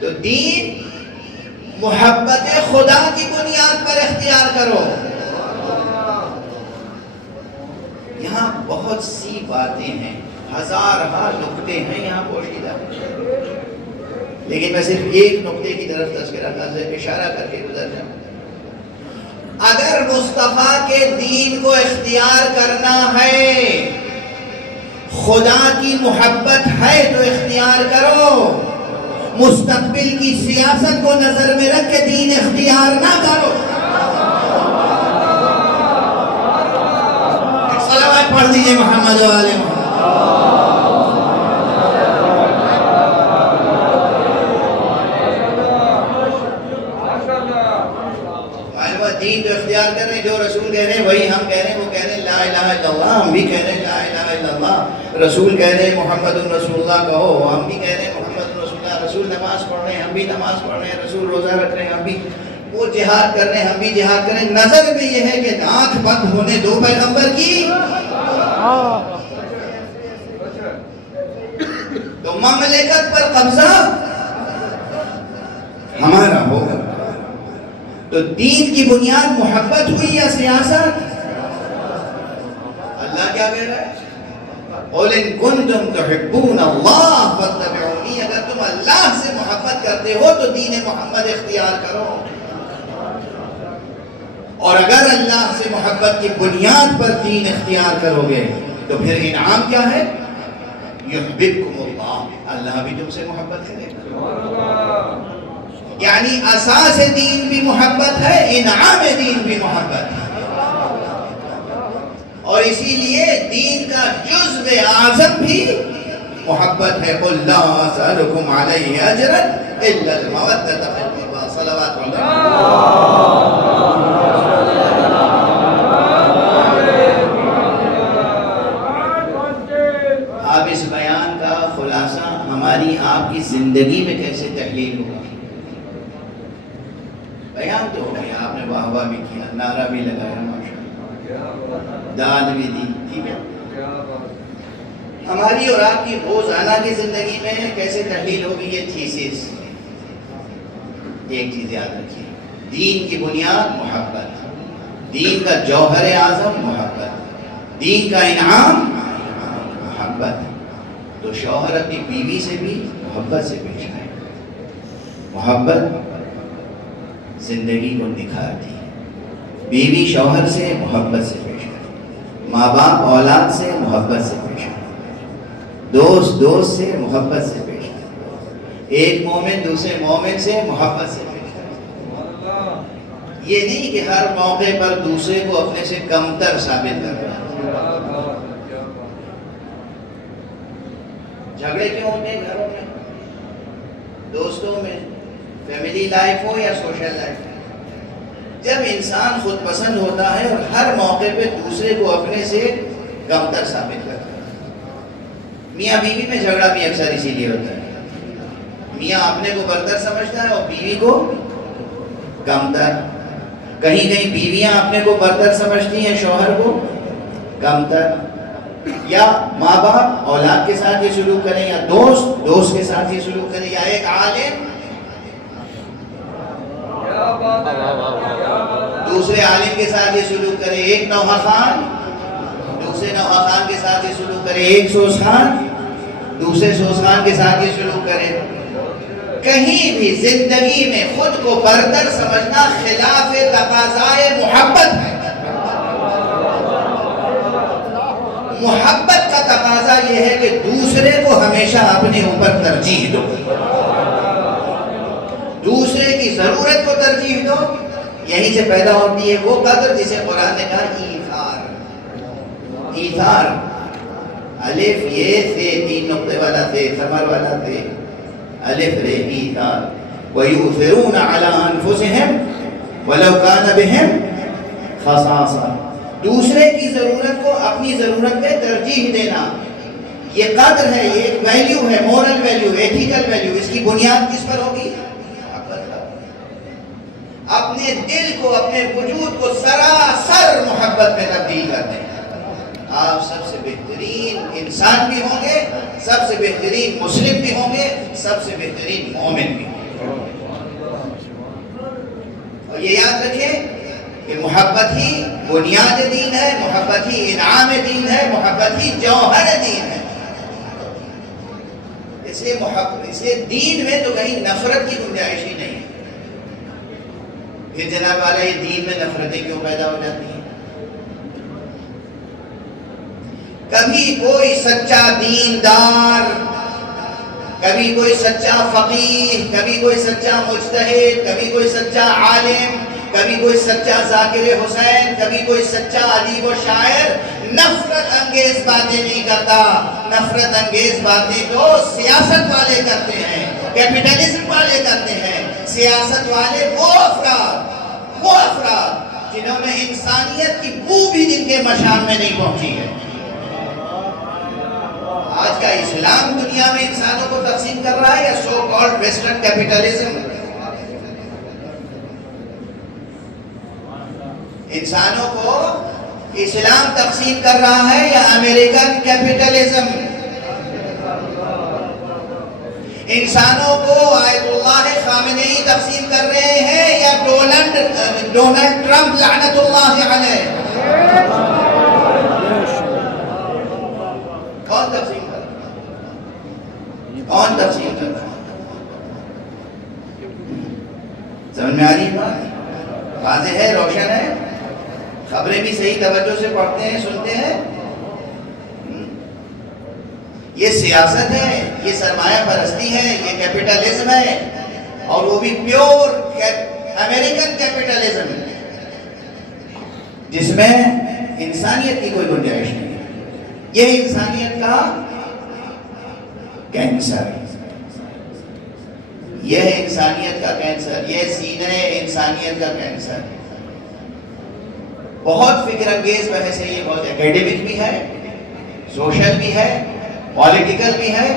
تو دین محبت خدا کی بنیاد پر اختیار کرو۔ یہاں بہت سی باتیں ہیں، ہزارہا نکتے ہیں یہاں پوشیدہ، لیکن میں صرف ایک نکتے کی طرف تذکرہ اشارہ کر کے گزر جاؤں۔ اگر مصطفیٰ کے دین کو اختیار کرنا ہے، خدا کی محبت ہے تو اختیار کرو، مستقبل کی سیاست کو نظر میں رکھ کے دین اختیار نہ کرو۔ صلوات پڑھ دیجئے محمد و آل محمد۔ دین تو اختیار کر رہے ہیں، جو رسول کہہ رہے ہیں وہی ہم کہہ رہے ہیں، وہ کہہ رہے ہیں لا الہ الا اللہ، ہم بھی کہہ رہے ہیں لا الہ الا اللہ، رسول کہہ رہے ہیں محمد رسول اللہ کہو، ہم بھی کہہ رہے ہیں محمد رسول اللہ، رسول نماز پڑھ رہے ہیں ہم بھی نماز پڑھ رہے ہیں، رسول روزہ رکھ رہے ہیں ہم بھی، وہ جہاد کر رہے ہیں ہم بھی جہاد کر رہے ہیں، نظر میں یہ ہے کہ آنکھ بند ہونے دو پیغمبر کی، تو مملکت پر قبضہ ہمارا ہوگا۔ تو دین کی بنیاد محبت ہوئی یا سیاست؟ اللہ کیا کہہ رہا ہے؟ قُلْ إِن كُنتُمْ تُحِبُّونَ اللَّهَ فَاتَّبِعُونِي، اگر تم اللہ سے محبت کرتے ہو تو دین محمد اختیار کرو، اور اگر اللہ سے محبت کی بنیاد پر دین اختیار کرو گے تو پھر انعام کیا ہے؟ يُحْبِبْكُمُ اللَّهُ، اللہ بھی تم سے محبت کرے گا۔ یعنی اساس دین بھی محبت ہے، انعام دین بھی محبت ہے، اور اسی لیے دین کا جزو اعظم بھی محبت ہے۔ قُلْ لَا أَسْأَلُكُمْ عَلَيْهِ أَجْرًا إِلَّا الْمَوَدَّةَ فِي الْقُرْبَى، صلوات اللہ۔ اب اس بیان کا خلاصہ ہماری آپ کی زندگی میں کیسے تحلیل ہوگا؟ بیان تو ہو گیا، آپ نے واہ واہ بھی کیا، نعرہ بھی لگایا، ماشاءاللہ داد بھی دی، ٹھیک ہے۔ ہماری اور آپ کی روزانہ کی زندگی میں کیسے تحلیل ہوگی یہ تھیسس؟ ایک چیز یاد رکھیے، دین کی بنیاد محبت، دین کا جوہر اعظم محبت، دین کا انعام محبت، تو شوہر اپنی بیوی سے بھی محبت سے پیش آئے۔ محبت زندگی کو نکھارتی ہے، بیوی شوہر سے محبت سے پیش آئے، ماں باپ اولاد سے محبت سے پیش آئے، دوست دوست سے محبت سے پیش آئے، ایک مومن دوسرے مومن سے محبت سے پیش آئے۔ یہ نہیں کہ ہر موقع پر دوسرے کو اپنے سے کمتر ثابت کرنا۔ جھگڑے کیوں ہوتے ہیں گھروں میں، دوستوں میں، فیملی لائف ہو یا سوشل لائف؟ جب انسان خود پسند ہوتا ہے اور ہر موقع پہ دوسرے کو اپنے سے کمتر ثابت کرتا ہے۔ میاں بیوی میں جھگڑا بھی اکثر اسی لیے ہوتا ہے، میاں اپنے کو برتر سمجھتا ہے اور بیوی کو کمتر، کہیں کہیں بیویاں اپنے کو برتر سمجھتی ہیں شوہر کو کمتر، یا ماں باپ اولاد کے ساتھ یہ سلوک کریں، یا دوست دوست کے ساتھ یہ سلوک کریں، یا ایک عالم دوسرے عالم کے ساتھ یہ سلوک کرے، ایک نوحہ خان دوسرے نوحہ خان کے ساتھ یہ سلوک کرے، ایک سوس خان دوسرے سوس خان کے ساتھ یہ سلوک کرے۔ کہیں بھی زندگی میں خود کو برتر سمجھنا خلاف تقاضائے محبت ہے۔ محبت کا تقاضا یہ ہے کہ دوسرے کو ہمیشہ اپنے اوپر ترجیح دو، دوسرے کی ضرورت کو ترجیح دو، یہیں سے پیدا ہوتی ہے وہ قدر جسے قرآن نے کہا ایثار۔ ایثار، الف یہ سے تین نقطے والا تھے، ثمر والا تھے، الف رے ایثار۔ وَيُؤْثِرُونَ عَلَىٰ أَنفُسِهِمْ وَلَوْ كَانَ بِهِمْ خَصَاصَةٌ، دوسرے کی ضرورت کو اپنی ضرورت پہ ترجیح دینا، یہ قدر ہے، یہ ایک ویلیو ہے، مورل ویلیو، ایتھیکل ویلیو. اس کی بنیاد کس پر ہوگی؟ اپنے دل کو، اپنے وجود کو سراسر محبت میں تبدیل کرتے ہیں. آپ سب سے بہترین انسان بھی ہوں گے، سب سے بہترین مسلم بھی ہوں گے، سب سے بہترین مومن بھی ہوں گے. اور یہ یاد رکھیں کہ محبت ہی بنیاد دین ہے، محبت ہی انعام دین ہے، محبت ہی جوہر دین ہے. اس لیے دین میں تو کہیں نفرت کی گنجائش ہی نہیں ہے. پھر جناب والا یہ دین میں نفرتیں کیوں پیدا ہو جاتی ہیں؟ کبھی کوئی سچا دیندار، کبھی کوئی سچا فقیہ، کبھی کوئی سچا مجتہد، کبھی کوئی سچا عالم، کبھی کوئی سچا ذاکر حسین، کبھی کوئی سچا ادیب و شاعر نفرت انگیز باتیں نہیں کرتا. نفرت انگیز باتیں تو سیاست والے کرتے ہیں، کیپٹلزم والے کرتے ہیں. سیاست والے وہ افراد جنہوں نے انسانیت کی بو بھی جن کے مشام میں نہیں پہنچی ہے. آج کا اسلام دنیا میں انسانوں کو تقسیم کر رہا ہے یا سو کالڈ ویسٹرن کیپٹلزم؟ انسانوں کو اسلام تقسیم کر رہا ہے یا امریکن کیپٹلزم؟ انسانوں کو آیت اللہ خامنئی تقسیم کر رہے ہیں یا ڈونلڈ ٹرمپ لعنت اللہ علیہ؟ کون تقسیم کر رہا ہے؟ کون تقسیم کر رہا ہے؟ سمجھ میں آ رہی بات؟ واضح ہے، روشن ہے. خبریں بھی صحیح توجہ سے پڑھتے ہیں، سنتے ہیں. یہ سیاست ہے، یہ سرمایہ پرستی ہے، یہ کیپٹلزم ہے، اور وہ بھی پیور امریکن کیپٹلزم جس میں انسانیت کی کوئی گنجائش نہیں ہے. یہ انسانیت کا کینسر، یہ انسانیت کا کینسر، یہ سینہ انسانیت کا کینسر. بہت فکر انگیز بحث ہے یہ، بہت اکیڈمک بھی ہے، سوشل بھی ہے، پولیٹیکل بھی ہے،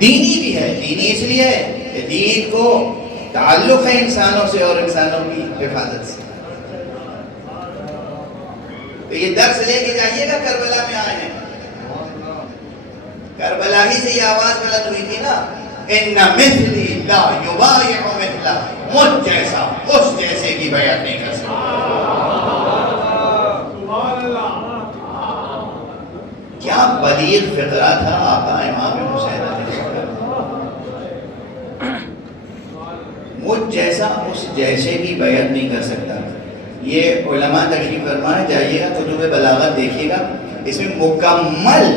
دینی بھی ہے. دینی اس لیے کہ دین کو تعلق ہے انسانوں سے اور انسانوں کی حفاظت سے. تو یہ درس لے کے جائیے گا. کربلا میں آئے ہیں، کربلا ہی سے یہ آواز بلند ہوئی تھی نا، ان مثلی لا یبایع مثلا، مجھ جیسا اس جیسے کی بیعت نہیں کر سکتا. کیا بلیغ فقرہ تھا آقا امام حسین علیہ السلام. مجھ جیسا اس جیسے کی بیعت نہیں کر سکتا. یہ علماء تشریف فرمائے، جائیے گا کتب بلاغت دیکھیے گا، اس میں مکمل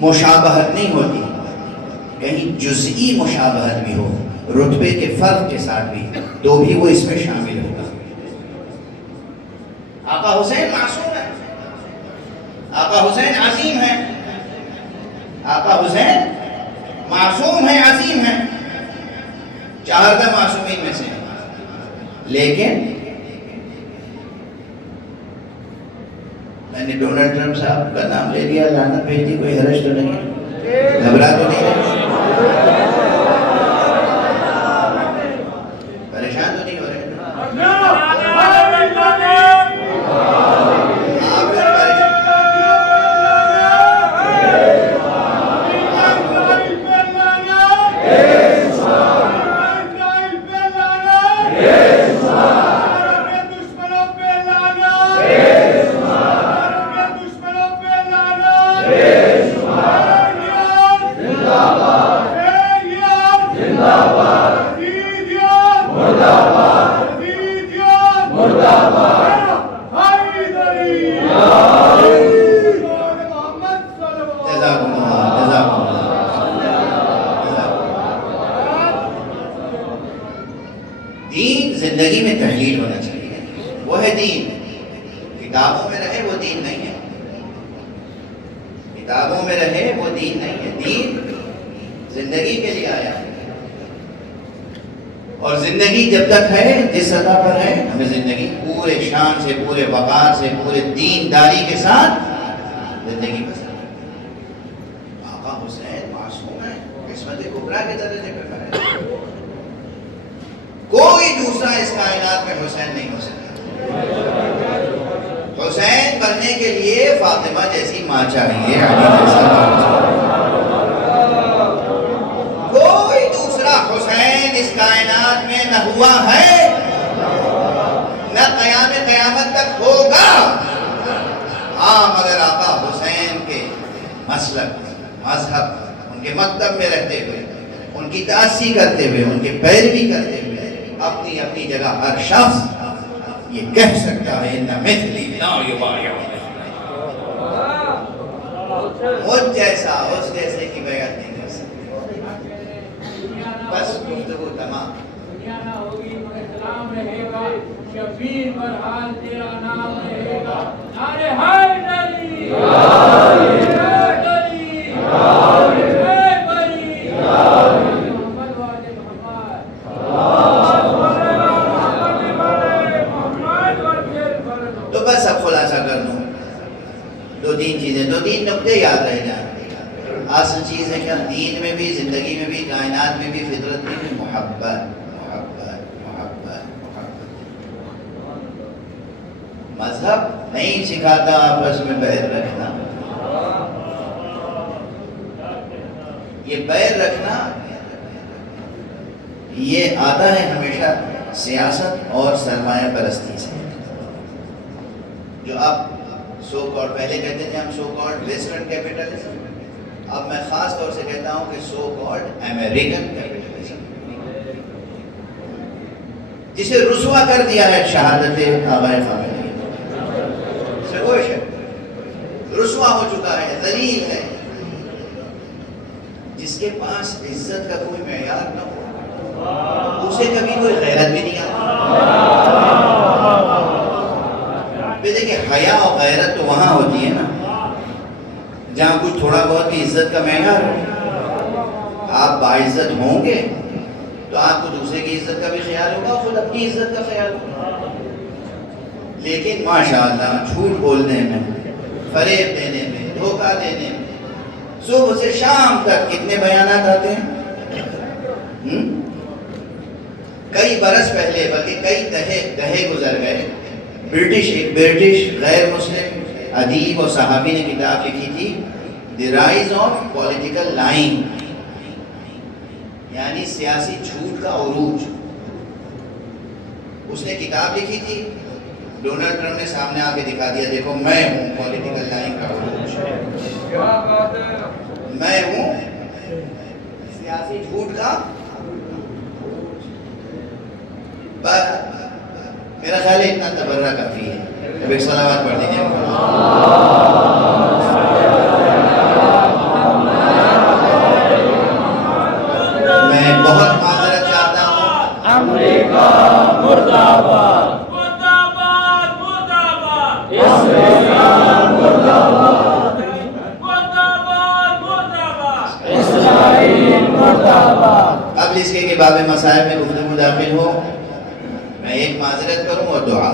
مشابہت نہیں ہوتی، کہیں جزئی مشابہت بھی ہو، رتبے کے فرق کے ساتھ بھی، تو بھی وہ اس میں شامل ہوگا. آقا حسین معصوم ہے، آقا حسین عظیم ہے، آقا حسین معصوم ہے، عظیم ہے، 14 معصومین میں سے. لیکن میں نے ڈونلڈ ٹرمپ صاحب کا نام لے لیا، لعنت بھیج دی، کوئی حرج تو نہیں ہے، گھبرا تو نہیں ہے، پریشان تو نہیں ہو رہے؟ دین زندگی میں تحلیل ہونا چاہیے، وہ ہے دین. کتابوں میں رہے وہ دین نہیں ہے، کتابوں میں رہے وہ دین نہیں ہے. دین زندگی کے لیے آیا. اور زندگی جب تک ہے جس سطح پر ہے ہمیں زندگی پورے شان سے، پورے وقار سے، پورے دینداری کے ساتھ زندگی بسر ہے۔ آقا حسین معصوم ہے، قسمت کبریٰ کے درجے پہ ہے، کوئی دوسرا اس کائنات میں حسین نہیں ہو سکتا۔ حسین بننے کے لیے فاطمہ جیسی ماں چاہیے، علی جیسا باپ چاہیے۔ کوئی دوسرا حسین اس کائنات میں نہ ہوا ہے، نہ قیامت تک ہوگا۔ ہاں مگر آقا حسین کے مسلک، مذہب، ان کے مکتب میں رہتے ہوئے، ان کی تأسی کرتے ہوئے، ان کے پیروی کرتے ہوئے، اپنی اپنی جگہ ہر شخص یہ کہہ سکتا ہے ان مثلی لا یبایع، مجھ جیسا اس جیسے کی بیعت نہیں کر سکتا۔ بس گفتگو تمام۔ دنیا نہ ہوگی تو اسلام رہے گا، شبیر برحال تیرا نام رہے گا۔ نعرہ حیدری، حیدری، حیدری، محمد والے محمد، تو بس اب خلاصہ کر دوں، دو تین چیزیں، دو تین نقطے یاد رہ جائیں۔ اصل چیز ہے کیا؟ دین میں بھی، زندگی میں بھی، کائنات میں بھی، فطرت میں بھی محبت، محبت، محبت، محبت۔ مذہب نہیں سکھاتا آپس میں بیر رکھنا، یہ بیر رکھنا یہ آتا ہے ہمیشہ سیاست اور سرمایہ پرستی سے، جو اب سو کالڈ، پہلے کہتے تھے ہم سو کالڈ ویسٹرن کیپٹلزم، اب میں خاص طور سے کہتا ہوں کہ سو کالڈ امریکن کیپٹلزم، جسے رسوا کر دیا ہے شہادت آبائے خامنہئی، اس میں کوئی شک، رسوا ہو چکا ہے، ذلیل ہے۔ جس کے پاس عزت کا کوئی معیار نہ ہو، اسے کبھی کوئی غیرت بھی نہیں آتی۔ دیکھیں حیا اور غیرت تو وہاں ہوتی ہے نا جہاں کچھ تھوڑا بہت بھی عزت کا معیار ہو۔ آپ باعزت ہوں گے تو آپ کو دوسرے کی عزت کا بھی خیال ہوگا، خود اپنی عزت کا خیال ہوگا۔ لیکن ماشاءاللہ جھوٹ بولنے میں، فریب دینے میں، دھوکہ دینے میں صبح سے شام تک کتنے بیانات آتے ہیں۔ کئی برس پہلے، بلکہ کئی دہے گزر گئے، ایک برٹش غیر مسلم ادیب اور صحابی نے کتاب لکھی تھی دی رائز آف پولیٹیکل لائنگ، یعنی سیاسی جھوٹ کا عروج۔ اس نے کتاب لکھی تھی، ڈونلڈ ٹرمپ نے سامنے آ کے دکھا دیا، دیکھو میں ہوں پولیٹیکل لائنگ کا عروج، میں ہوں سیاسی جھوٹ کا عروج۔ میرا خیال ہے اتنا تبرہ کافی ہے۔ اب ایک صلوات پڑھ دیجیے۔ میں بہت معذرت چاہتا ہوں، امریکہ مرد آباد، مرد آباد، مرد آباد، اسلام مرد آباد، مرد آباد، مرد آباد، اسرائیل مرد آباد۔ اب اس کے باب مسائل میں گفتگو داخل ہو، میں ایک معذرت کروں اور دعا،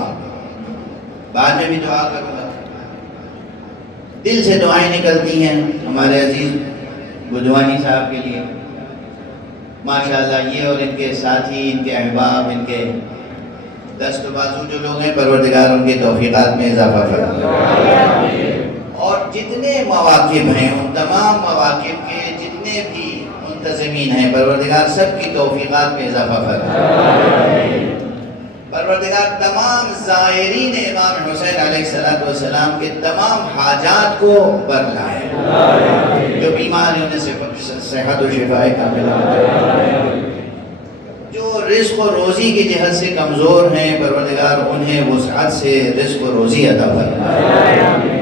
بعد میں بھی دعا کروں گا۔ دل سے دعائیں نکلتی ہیں ہمارے عزیز بجوانی صاحب کے لیے، ماشاءاللہ یہ اور ان کے ساتھی، ان کے احباب، ان کے دست و بازو جو لوگ ہیں، پروردگار ان کے توفیقات میں اضافہ فرمائے، اور جتنے مواقف ہیں ان تمام مواقف کے جتنے بھی منتظمین ہیں، پروردگار سب کی توفیقات میں اضافہ فرمائے۔ پروردگار تمام زائرین امام حسین علیہ السلام کے تمام حاجات کو بر لائے، جو بیمار ہیں انہیں صحت و شفا کاملہ عطا، جو رزق و روزی کی جہت سے کمزور ہیں، پروردگار انہیں وسعت سے رزق و روزی عطا فرمائے۔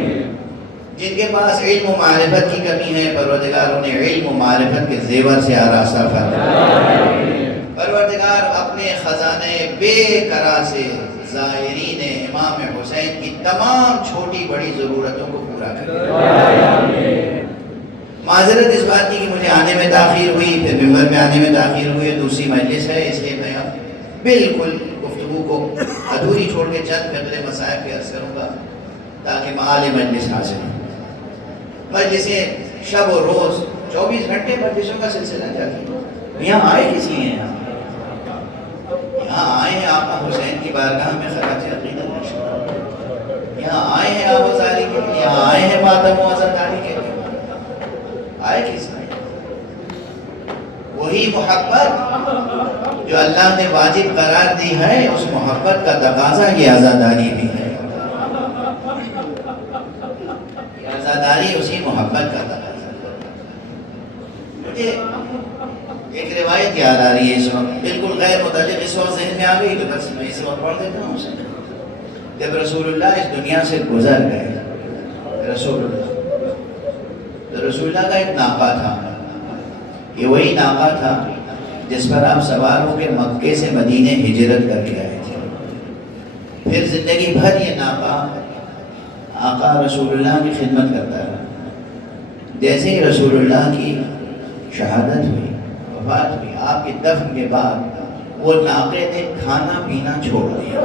جن کے پاس علم و معرفت کی کمی ہے، پروردگار انہیں علم و معرفت کے زیور سے آراستہ فرمائے۔ پروردگار اپنے خزانے بے کرا سے زائرین امام حسین کی تمام چھوٹی بڑی ضرورتوں کو پورا کرے۔ معذرت اس بات کی کہ مجھے آنے میں تاخیر ہوئی، پھر ممبر میں آنے میں تاخیر ہوئی، دوسری مجلس ہے، اس لیے میں اب بالکل گفتگو کو ادھوری چھوڑ کے چند فقرے مسائل کے عرض کروں گا تاکہ معال مجلس حاصل ہو. مجلسیں شب و روز 24 گھنٹے مجلسوں کا سلسلہ جاری ہے. یہاں آئے کسی ہیں؟ یہاں آئے ہیں آقا حسین کی بارگاہ میں خراج عقیدت پیش کرنے. یہاں آئے ہیں آوازاری کے لیے، یہاں آئے ہیں ماتم و عزاداری کے لیے. آئے کس میں؟ وہی محبت جو اللہ نے واجب قرار دی ہے، اس محبت کا تقاضا یہ عزاداری بھی ہے. یہ عزاداری اسی محبت کا تقاضا ہے. مجھے ایک روایت یاد آ رہی ہے اس وقت، بالکل غیر متعلق، اس وقت ذہن میں آ گئی تو بس میں اس وقت پڑھ دیتا ہوں اسے. جب رسول اللہ اس دنیا سے گزر گئے، رسول اللہ کا ایک ناقہ تھا. یہ وہی ناقہ تھا جس پر آپ سوار ہو کے مکے سے مدینے ہجرت کر کے آئے تھے. پھر زندگی بھر یہ ناقہ آقا رسول اللہ کی خدمت کرتا رہا. جیسے ہی رسول اللہ کی شہادت ہوئی، وفات ہوئی، آپ کے دفن کے بعد وہ ناقے نے کھانا پینا چھوڑ دیا.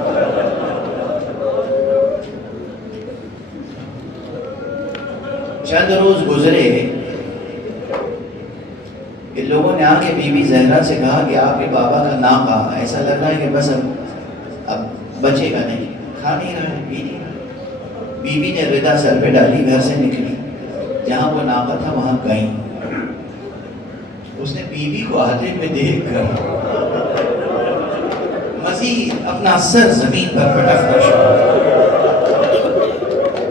چند روز گزرے کہ لوگوں نے آ کے بی بی زہرا سے کہا کہ آپ کے بابا کا ناقہ ایسا لگ رہا ہے کہ بس اب بچے گا نہیں، کھا نہیں رہا ہے، پی نہیں رہا. بی بی نے ردا سر پہ ڈالی، گھر سے نکلی، جہاں وہ ناقہ تھا وہاں گئی. اس نے بی بی کو آتے میں دیکھ کر مزید اپنا سر زمین پر پٹکنا شروع.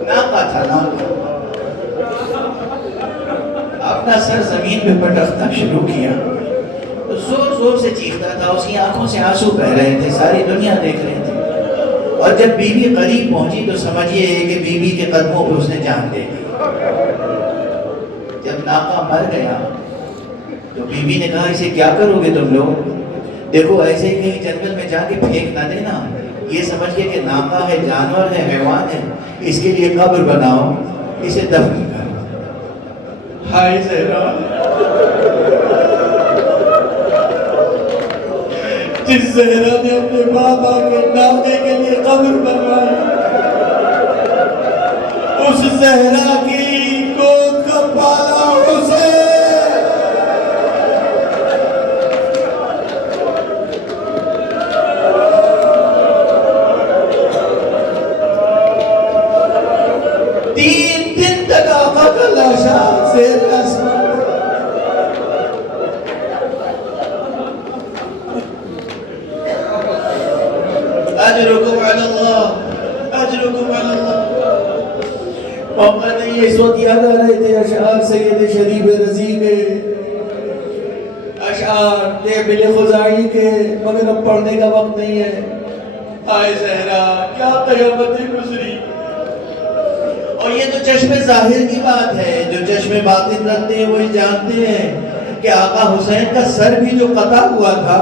ناقہ تھا، ناقہ اپنا سر زمین پہ پٹکنا شروع کیا. تو زور زور سے چیختا تھا، اس کی آنکھوں سے آنسو بہہ رہے تھے، ساری دنیا دیکھ رہی تھی. اور جب بی بی قریب پہنچی تو سمجھیے کہ بی بی کے قدموں پہ اس نے جان دے دی. جب ناقہ مر گیا تو بی بی نے کہا اسے کیا کرو گے تم لوگ؟ دیکھو ایسے ہی کہیں جنگل میں جا کے پھینک نہ دینا، یہ سمجھ کے کہ ناقہ ہے، جانور ہے، حیوان ہے، اس کے لیے قبر بناؤ، اسے دفن کرو. ہائے زہرا، جس زہرا نے اپنے بابا کے ناقے کے لیے قبر بنوائی، اس زہرا کی گود کا پالا حسین. اجرکم علی اللہ، اجرکم علی اللہ. موقع نہیں ہے، اس وقت یاد آ رہے تھے اشعار سید شریف رضی کے، اشعار بل خزائی کے، مگر اب پڑھنے کا وقت نہیں ہے. آئے زہرا کیا قیامتیں گزری. اور یہ تو چشم ظاہر کی بات ہے، جو چشم باطن رکھتے ہیں وہی جانتے ہیں کہ آقا حسین کا سر بھی جو قطع ہوا تھا،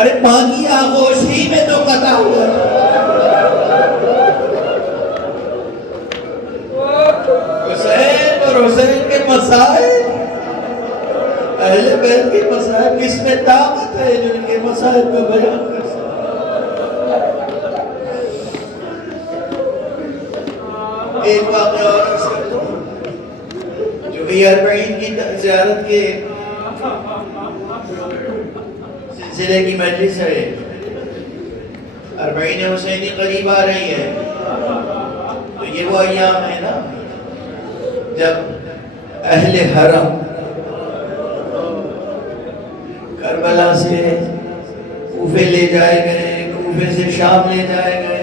ارے پانی آغوش ہی میں تو قطع ہوا تھا. حسین اور حسین کے مسائل، اہل بیت کے مسائل، کس میں طاقت ہے جو ان کے مسائل کا بیان کر سکتا. ایک واقعہ اور عرض کرتا ہوں، جو کہ 40 کی زیارت کے سلسلے کی مجلس ہے. 40 حسینی قریب آ رہی ہے، تو یہ وہ ایام ہے نا جب اہل حرم کربلا سے کوفے لے جائے گئے، کوفے سے شام لے جائے گئے.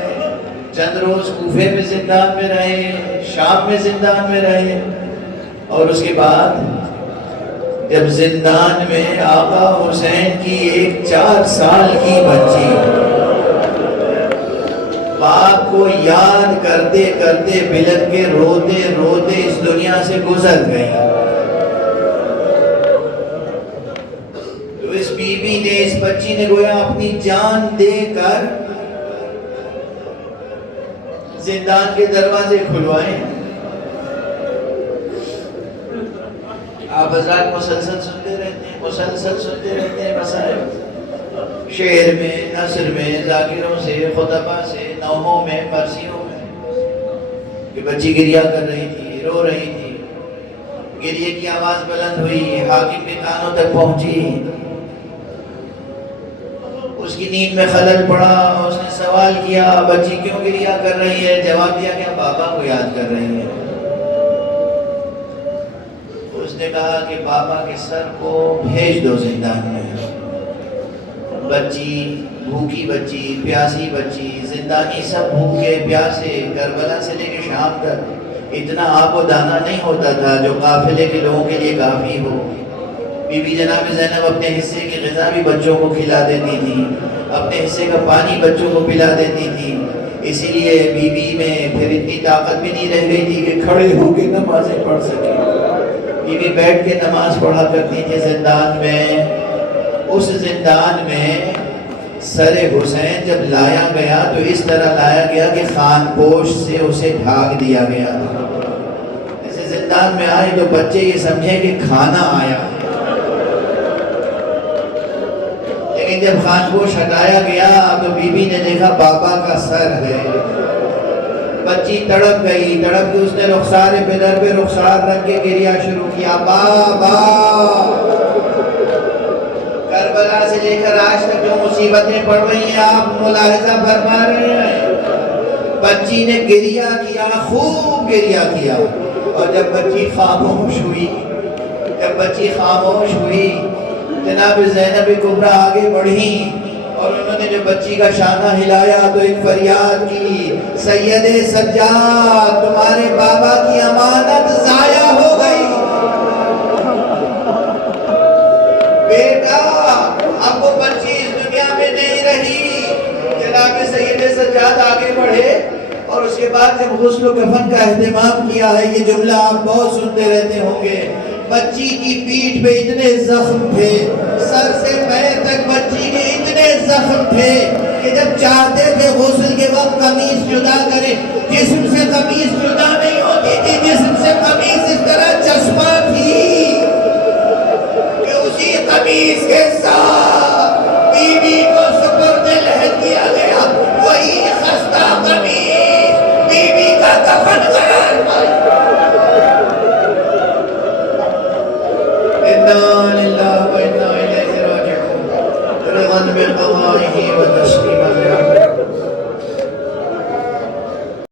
چند روز کوفے میں زندان میں رہے، شام میں زندان میں رہے. اور اس کے بعد جب زندان میں آقا حسین کی ایک 4 سال کی بچی باپ کو یاد کرتے کرتے بلک کے روتے روتے اس دنیا سے گزر گئی، تو اس بی بی نے، اس بچی نے گویا اپنی جان دے کر زندان کے دروازے کھلوائے. آپ حضرات مسلسل سنتے رہتے ہیں، مسلسل سنتے رہتے ہیں مسائل. شعر میں، نثر میں، ذاکروں سے، خطبہ سے، نوحوں میں، مرثیوں میں کہ بچی گریہ کر رہی تھی، رو رہی تھی، گریے کی آواز بلند ہوئی، حاکم کے کانوں تک پہنچی، اس کی نیند میں خلل پڑا، اس نے سوال کیا بچی کیوں گریہ کر رہی ہے؟ جواب دیا کہ بابا کو یاد کر رہی ہے۔ اس نے کہا کہ بابا کے سر کو بھیج دو زندان میں۔ بچی، بھوکی بچی، پیاسی بچی، زندانی سب بھوکے پیاسے، کربلا سے لے کے شام تک اتنا آب و دانہ نہیں ہوتا تھا جو قافلے کے لوگوں کے لیے کافی ہو۔ بی بی جناب زینب اپنے حصے کی غذا بھی بچوں کو کھلا دیتی تھی، اپنے حصے کا پانی بچوں کو پلا دیتی تھی، اسی لیے بی بی میں پھر اتنی طاقت بھی نہیں رہ گئی تھی کہ کھڑے ہو کے نمازیں پڑھ سکے۔ بی بی بیٹھ کے نماز پڑھا کرتی تھی زندان میں۔ اس زندان میں سر حسین جب لایا گیا تو اس طرح لایا گیا کہ خان پوش سے اسے ڈھانک دیا گیا۔ جیسے زندان میں آئے تو بچے یہ سمجھیں کہ کھانا آیا، لیکن جب خان پوش ہٹایا گیا تو بی بی نے دیکھا بابا کا سر ہے۔ بچی تڑپ گئی، تڑپ کے اس نے رخسار پدر پہ رخسار رکھ کے گریہ شروع کیا، بابا۔ کربلا سے لے کر آج تک جو مصیبتیں پڑ رہی ہیں آپ ملاحظہ فرما رہے ہیں، بچی نے گریہ کیا، خوب گریہ کیا۔ اور جب بچی خاموش ہوئی، جناب زینب کبریٰ آگے بڑھی اور انہوں نے جو بچی کا شانہ ہلایا تو ایک فریاد کی، سید سجاد تمہارے بابا کی امانت ضائع ہو گئی، بیٹا اب وہ بچی اس دنیا میں نہیں رہی۔ جناب سید سجاد آگے بڑھے اور اس کے بعد جب غسل و کفن کا اہتمام کیا ہے، یہ جملہ آپ بہت سنتے رہتے ہوں گے، بچی کی پیٹھ پہ اتنے زخم تھے، سر سے پیر تک بچی کے اتنے زخم تھے کہ جب چاہتے تھے غسل کے وقت قمیص جدا کریں، جسم سے قمیص جدا نہیں ہوتی تھی، جسم سے قمیص اس